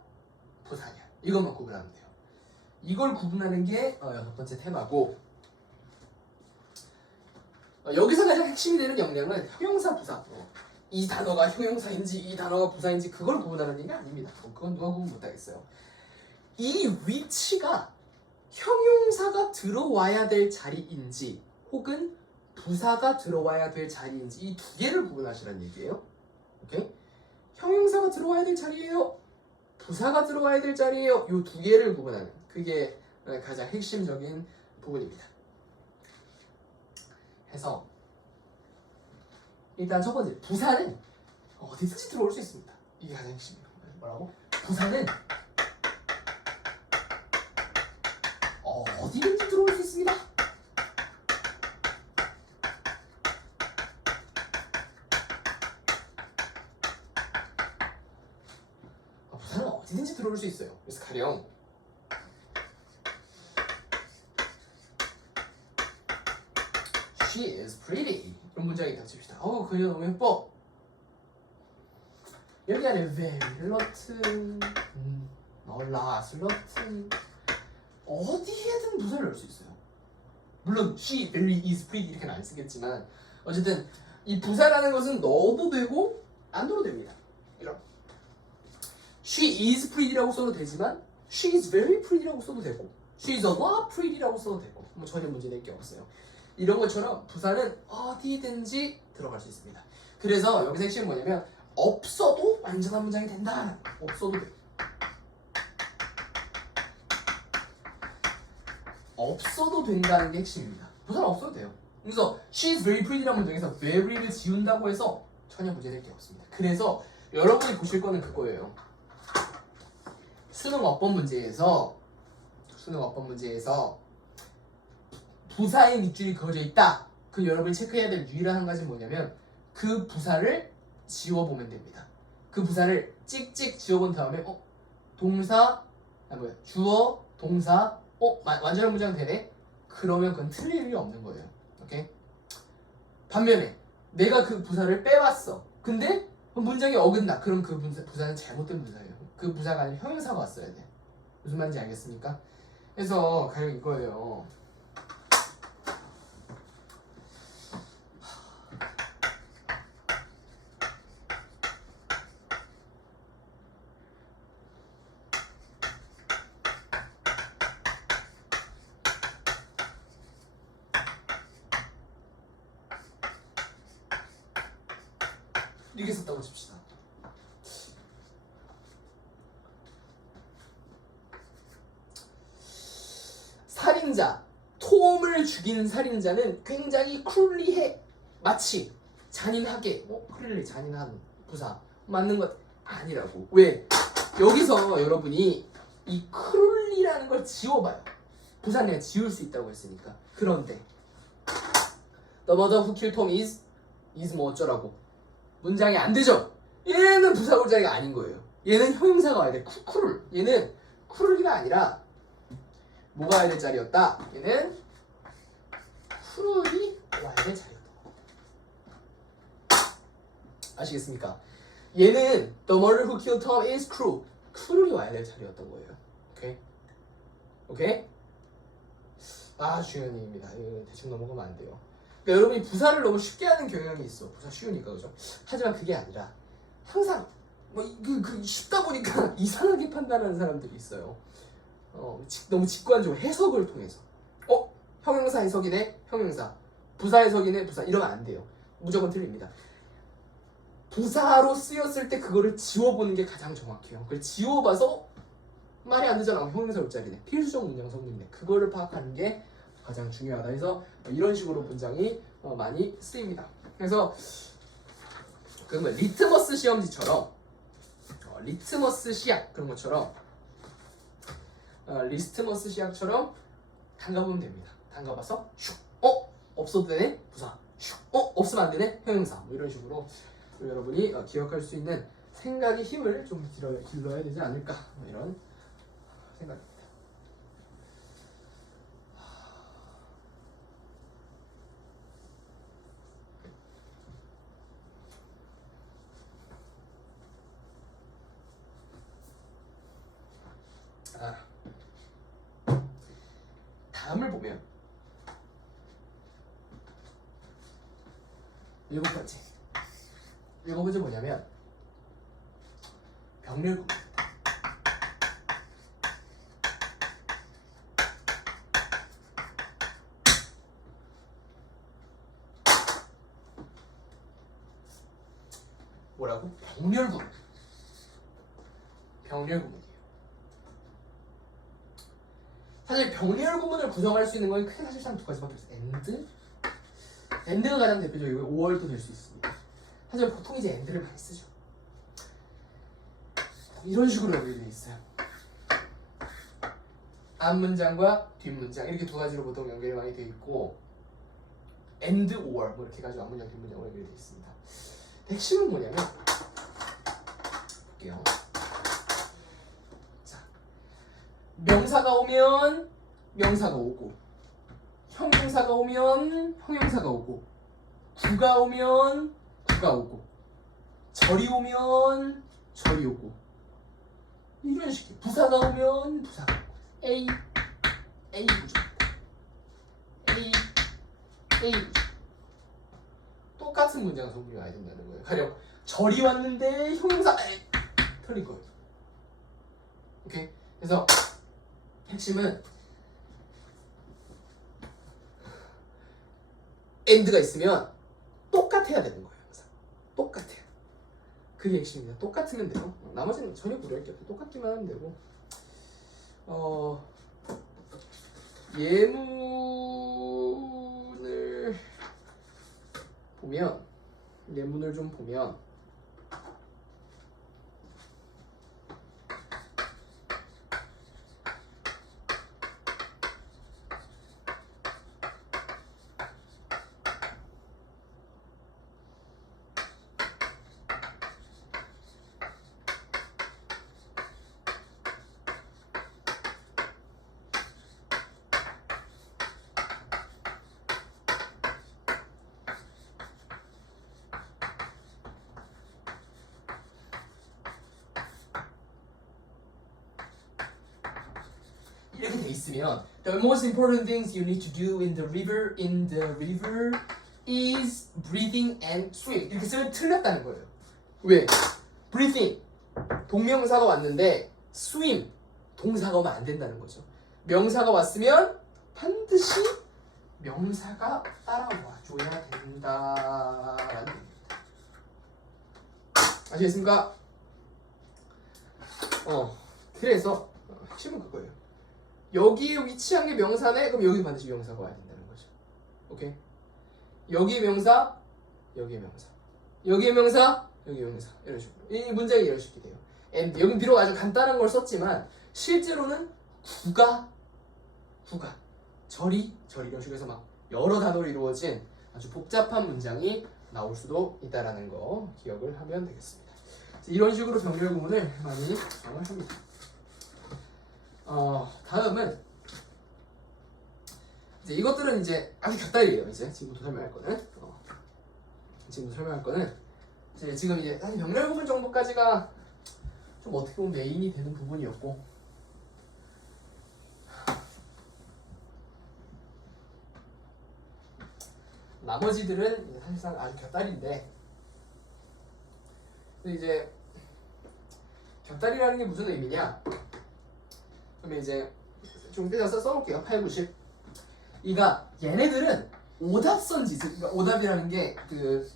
부사냐 이것만 구분하면 돼요. 이걸 구분하는 게 6번째 테마고 여기서 가장 핵심이 되는 역량은 형용사 부사 이 단어가 형용사인지 이 단어가 부사인지 그걸 구분하는 게 아닙니다. 그건 누가 구분 못하겠어요. 이 위치가 형용사가 들어와야 될 자리인지 혹은 부사가 들어와야 될 자리인지 이 두 개를 구분하시라는 얘기예요. 오케이? 형용사가 들어와야 될 자리예요. 부사가 들어와야 될 자리예요. 이 두 개를 구분하는 그게 가장 핵심적인 부분입니다. 해서 일단 첫 번째 부사는 어디든지 들어올 수 있습니다. 이게 가장 핵심이에요. 뭐라고? 부사는 어디든지 들어올 수 있습니다. 부사는 어디든지 들어올 수 있어요. 그래서 가령 She is pretty 이런 문장이 있다고 칩시다. 그녀 너무 예뻐. 여기 안에 벨러트, 널라슬러트 어디에든 부사를 넣을 수 있어요. 물론 she, very, is pretty 이렇게는 안 쓰겠지만 어쨌든 이 부사라는 것은 넣어도 되고 안 넣어도 됩니다. 이런 She is pretty라고 써도 되지만 She is very pretty라고 써도 되고 She is a lot pretty라고 써도 되고 뭐 전혀 문제될 게 없어요. 이런 것처럼 부사는 어디든지 들어갈 수 있습니다. 그래서 여기서 핵심은 뭐냐면 없어도 완전한 문장이 된다. 없어도 돼. 없어도 된다는 게 핵심입니다. 부사는 없어도 돼요. 그래서 she is very pretty라는 문장에서 very를 지운다고 해서 전혀 문제될 게 없습니다. 그래서 여러분이 보실 거는 그거예요. 수능 어법 문제에서 부사의 밑줄이 그어져 있다. 그럼 여러분이 체크해야 될 유일한 한 가지는 뭐냐면 그 부사를 지워보면 됩니다. 그 부사를 찍찍 지워본 다음에 동사, 주어, 동사 완전한 문장 되네? 그러면 그건 틀릴 일이 없는 거예요. 오케이? 반면에 내가 그 부사를 빼왔어. 근데 문장이 어긋나. 그럼 그 부사는 잘못된 부사예요. 그 부사가 아니라 형용사가 왔어야 돼. 무슨 말인지 알겠습니까? 그래서 가령 이거예요. 이렇게 썼다고 칩시다. 살인자, 톰을 죽인 살인자는 굉장히 크룰리해. 마치 잔인하게, 크룰리 잔인한 부사 맞는 것 아니라고. 왜? 여기서 여러분이 이 크룰리라는 걸 지워봐요. 부사 내가 지울 수 있다고 했으니까. 그런데 The mother who killed Tom is 뭐 어쩌라고. 문장이 안 되죠? 얘는 부사 올 자리가 아닌 거예요. 얘는 형용사가 와야 돼. 크룰. 얘는 크룰이가 아니라 뭐가 와야 될 자리였다? 얘는 크룰이 와야 될 자리였다. 아시겠습니까? 얘는 the murderer who killed Tom is cruel. cruel이 와야 될 자리였던 거예요. 오케이? 오케이? 아주 중요한 얘기입니다. 이거 대충 넘어가면 안 돼요. 그러니까 여러분이 부사를 너무 쉽게 하는 경향이 있어. 부사 쉬우니까, 그죠? 하지만 그게 아니라 항상 쉽다 보니까 이상하게 판단하는 사람들이 있어요. 너무 직관적으로 해석을 통해서 형용사 해석이네 형용사, 부사 해석이네 부사, 이러면 안 돼요. 무조건 틀립니다. 부사로 쓰였을 때 그거를 지워보는 게 가장 정확해요. 그걸 지워봐서 말이 안 되잖아. 형용사 올자리네, 필수적 문장 성분이네, 그거를 파악하는 게 가장 중요하다. 그래서 이런 식으로 문장이 많이 쓰입니다. 그래서 그러면 리트머스 시험지처럼 리트머스 시약 그런 것처럼 리스트머스 시약처럼 담가보면 됩니다. 담가봐서 슉 없어도 되네 부사, 슉 없으면 안 되네 형용사, 뭐 이런 식으로 여러분이 기억할 수 있는 생각의 힘을 좀 길러야 되지 않을까, 뭐 이런 생각입니다. 다음을 보면 일곱 번째 뭐냐면 병렬구문. 뭐라고? 병렬구문이에요. 사실 병렬구문을 구성할 수 있는 건 크게 사실상 두 가지밖에 없어요. 엔드가 가장 대표적이고 5월도 될 수 있습니다. 하지만 보통 이제 엔드를 많이 쓰죠. 이런 식으로 연결되어 있어요. 앞문장과 뒷문장 이렇게 두 가지로 보통 연결이 많이 되어 있고, and or 뭐 이렇게 가지고 앞문장 뒷문장으로 연결되어 있습니다. 핵심은 뭐냐면 볼게요. 자, 명사가 오면 명사가 오고, 형용사가 오면 형용사가 오고, 구가 오면 구가 오고, 절이 오면 절이 오고, 이런 식이에요. 부사가 오면 부사가 오고. A 구조, A 구조. 똑같은 문장 성분이 와야 된다는 거예요. 가령 절이 왔는데 형용사 틀린 거예요. 오케이? 그래서 핵심은 and가 있으면 똑같아야 되는 거예요. 항상 똑같아요. 그게 핵심입니다. 똑같으면 돼요. 나머지는 전혀 고려할 게 없어요. 똑같기만 하면 되고, 예문을 좀 보면 이렇게 돼 있으면 the most important things you need to do in the river is breathing and swim. 이렇게 쓰면 틀렸다는 거예요. 왜? breathing 동명사가 왔는데 swim 동사가 오면 안 된다는 거죠. 명사가 왔으면 반드시 명사가 따라와줘야 된다라는 겁니다. 아시겠습니까? 그래서 핵심은 그거예요. 여기에 위치한 게 명사네? 그럼 여기 반드시 명사가 와야 된다는 거죠. 오케이? 여기에 명사, 여기에 명사, 여기에 명사, 여기에 명사, 이런 식으로. 이 문장이 이런 식이 돼요. and 여기 비록 아주 간단한 걸 썼지만 실제로는 구가, 절이 이런 식으로 해서 막 여러 단어로 이루어진 아주 복잡한 문장이 나올 수도 있다라는 거 기억을 하면 되겠습니다. 이런 식으로 병렬 구문을 많이 구성을 합니다. 다음은 이제 이것들은 이제 아주 곁다리예요. 이제 지금부터 설명할 거는 지금 이제 한 병렬 구분 정도까지가 좀 어떻게 보면 메인이 되는 부분이었고, 나머지들은 사실상 아주 곁다리인데, 근데 이제 곁다리라는 게 무슨 의미냐? 그러면 이제 좀 떼서 써볼게요. 8, 90. 그러니까 얘네들은 오답선 지수, 그러니까 오답이라는 게 그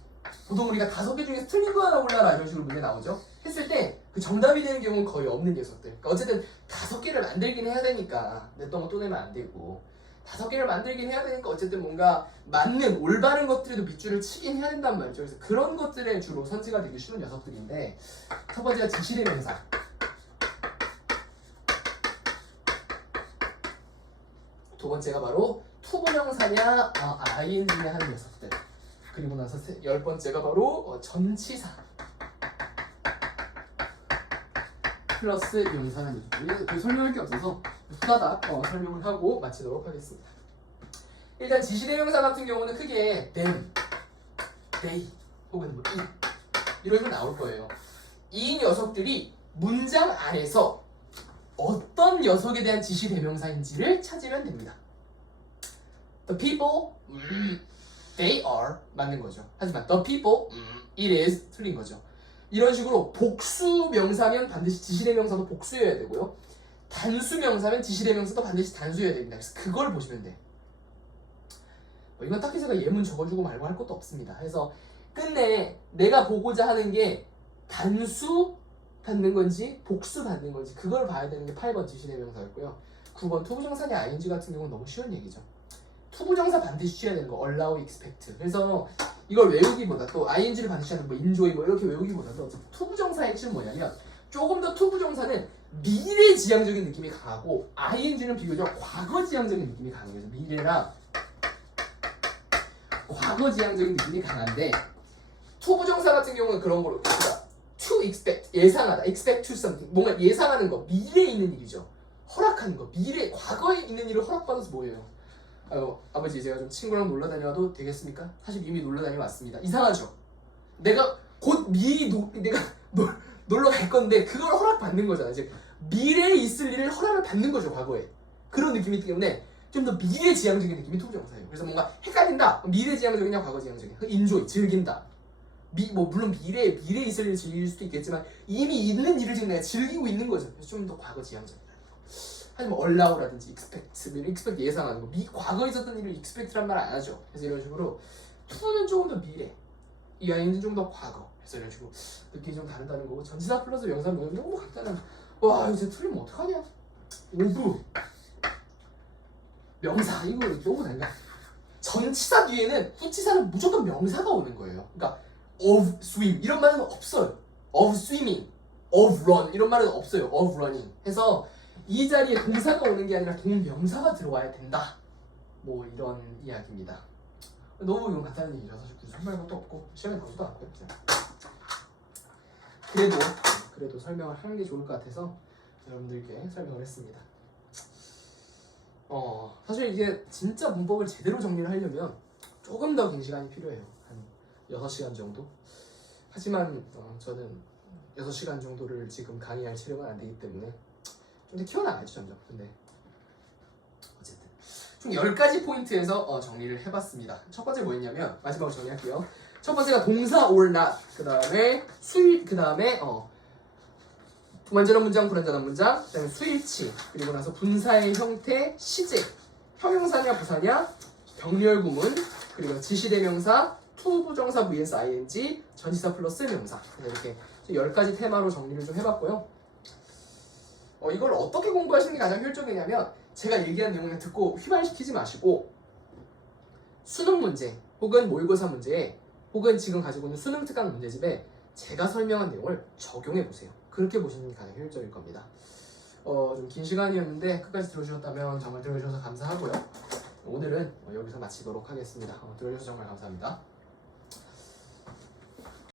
보통 우리가 5개 중에서 틀린 거 하나 골라라 이런 식으로 문제 나오죠. 했을 때 그 정답이 되는 경우는 거의 없는 녀석들. 그러니까 어쨌든 5개를 만들긴 해야 되니까 냈던 거 또 내면 안 되고, 5개를 만들긴 해야 되니까 어쨌든 뭔가 맞는 올바른 것들에도 밑줄을 치긴 해야 된단 말이죠. 그래서 그런 것들에 주로 선지가 되기 쉬운 녀석들인데, 첫 번째가 지시대 명사. 두 번째가 바로 투부정사냐 ing냐 하는 녀석들. 그리고 나서 10번째가 바로 전치사 플러스 명사는 녀석들. 설명할 게 없어서 후다닥 설명을 하고 마치도록 하겠습니다. 일단 지시대명사 같은 경우는 크게 them, they 혹은 뭐 it 이런 식으로 나올 거예요. 이 녀석들이 문장 안에서 어떤 녀석에 대한 지시대명사인지를 찾으면 됩니다. The people, they are 맞는 거죠. 하지만 the people, it is 틀린 거죠. 이런 식으로 복수 명사면 반드시 지시대명사도 복수여야 되고요. 단수 명사면 지시대명사도 반드시 단수여야 됩니다. 그래서 그걸 보시면 돼. 이건 딱히 제가 예문 적어주고 말고 할 것도 없습니다. 그래서 끝내 내가 보고자 하는 게 단수 받는 건지 복수 받는 건지 그걸 봐야 되는 게 8번 지시대명사였고요. 9번 투부정사냐 ing 같은 경우는 너무 쉬운 얘기죠. 투부정사 반드시 취해야 되는 거 allow, expect. 그래서 이걸 외우기보다 또 ing를 반드시 하는 뭐 enjoy 뭐 이렇게 외우기보다도 투부정사의 핵심은 뭐냐면 조금 더 투부정사는 미래지향적인 느낌이 강하고 ing는 비교적 과거지향적인 느낌이 강해요. 그래서 미래랑 과거지향적인 느낌이 강한데, 투부정사 같은 경우는 그런 거로 그러니까 to expect 예상하다, expect to something 뭔가 예상하는 거, 미래에 있는 일이죠. 허락하는 거, 미래 과거에 있는 일을 허락받아서 뭐예요? 아버지 제가 좀 친구랑 놀러 다녀와도 되겠습니까? 사실 이미 놀러 다녀왔습니다. 이상하죠? 내가 곧 미리 내가 놀러 갈 건데 그걸 허락받는 거잖아. 즉 미래에 있을 일을 허락을 받는 거죠. 과거에 그런 느낌이기 때문에 좀 더 미래지향적인 느낌이 투부정사예요. 그래서 뭔가 헷갈린다. 미래지향적이냐 과거지향적이냐. 인조이 즐긴다. 물론 미래에 있을 일을 즐길 수도 있겠지만 이미 있는 일을 지금 내가 즐기고 있는 거죠. 그래서 좀 더 과거지향적이다. 하지만 allow라든지 expect 예상하는 거, 과거에 있었던 일을 expect란 말 안 하죠. 그래서 이런 식으로 to는 조금 더 미래, 이 ing는 좀 더 과거. 그래서 이런 식으로 느낌이 좀 다르다는 거고, 전치사 플러스 명사 모양 너무 간단한. 와 이제 틀리면 어떡하냐? 오브 명사 이거 너무 달라. 전치사 뒤에는 후치사는 무조건 명사가 오는 거예요. 그러니까 of swim 이런 말은 없어요. of swimming, of run 이런 말은 없어요. of running 해서 이 자리에 동사가 오는 게 아니라 동명사가 들어와야 된다. 뭐 이런 이야기입니다. 너무 이건 간단한 얘기죠. 사실 굳이 설명할 것도 없고 시간이 나오지도 않고요. 그래도 설명을 하는 게 좋을 것 같아서 여러분들께 설명을 했습니다. 사실 이게 진짜 문법을 제대로 정리를 하려면 조금 더 긴 시간이 필요해요. 한 6시간 정도. 하지만 저는 6시간 정도를 지금 강의할 체력은 안 되기 때문에 좀 더 키워나가야죠 점점. 근데 어쨌든 총 10가지 포인트에서 정리를 해봤습니다. 첫 번째 뭐였냐면, 마지막으로 정리할게요. 첫 번째가 동사 or not, 그 다음에 그 다음에 완전한 문장, 불완전한 문장, 그 다음에 수일치, 그리고 나서 분사의 형태, 시제, 형용사냐 부사냐, 병렬 구문, 그리고 지시대명사, 투부정사 vs ing, 전치사 플러스 명사. 이렇게 10가지 테마로 정리를 좀 해봤고요. 이걸 어떻게 공부하시는 게 가장 효율적이냐면, 제가 얘기한 내용을 듣고 휘발시키지 마시고 수능 문제 혹은 모의고사 문제에 혹은 지금 가지고 있는 수능 특강 문제집에 제가 설명한 내용을 적용해 보세요. 그렇게 보시는 게 가장 효율적일 겁니다. 좀 긴 시간이었는데 끝까지 들어주셨다면 정말 들어주셔서 감사하고요. 오늘은 여기서 마치도록 하겠습니다. 들어주셔서 정말 감사합니다.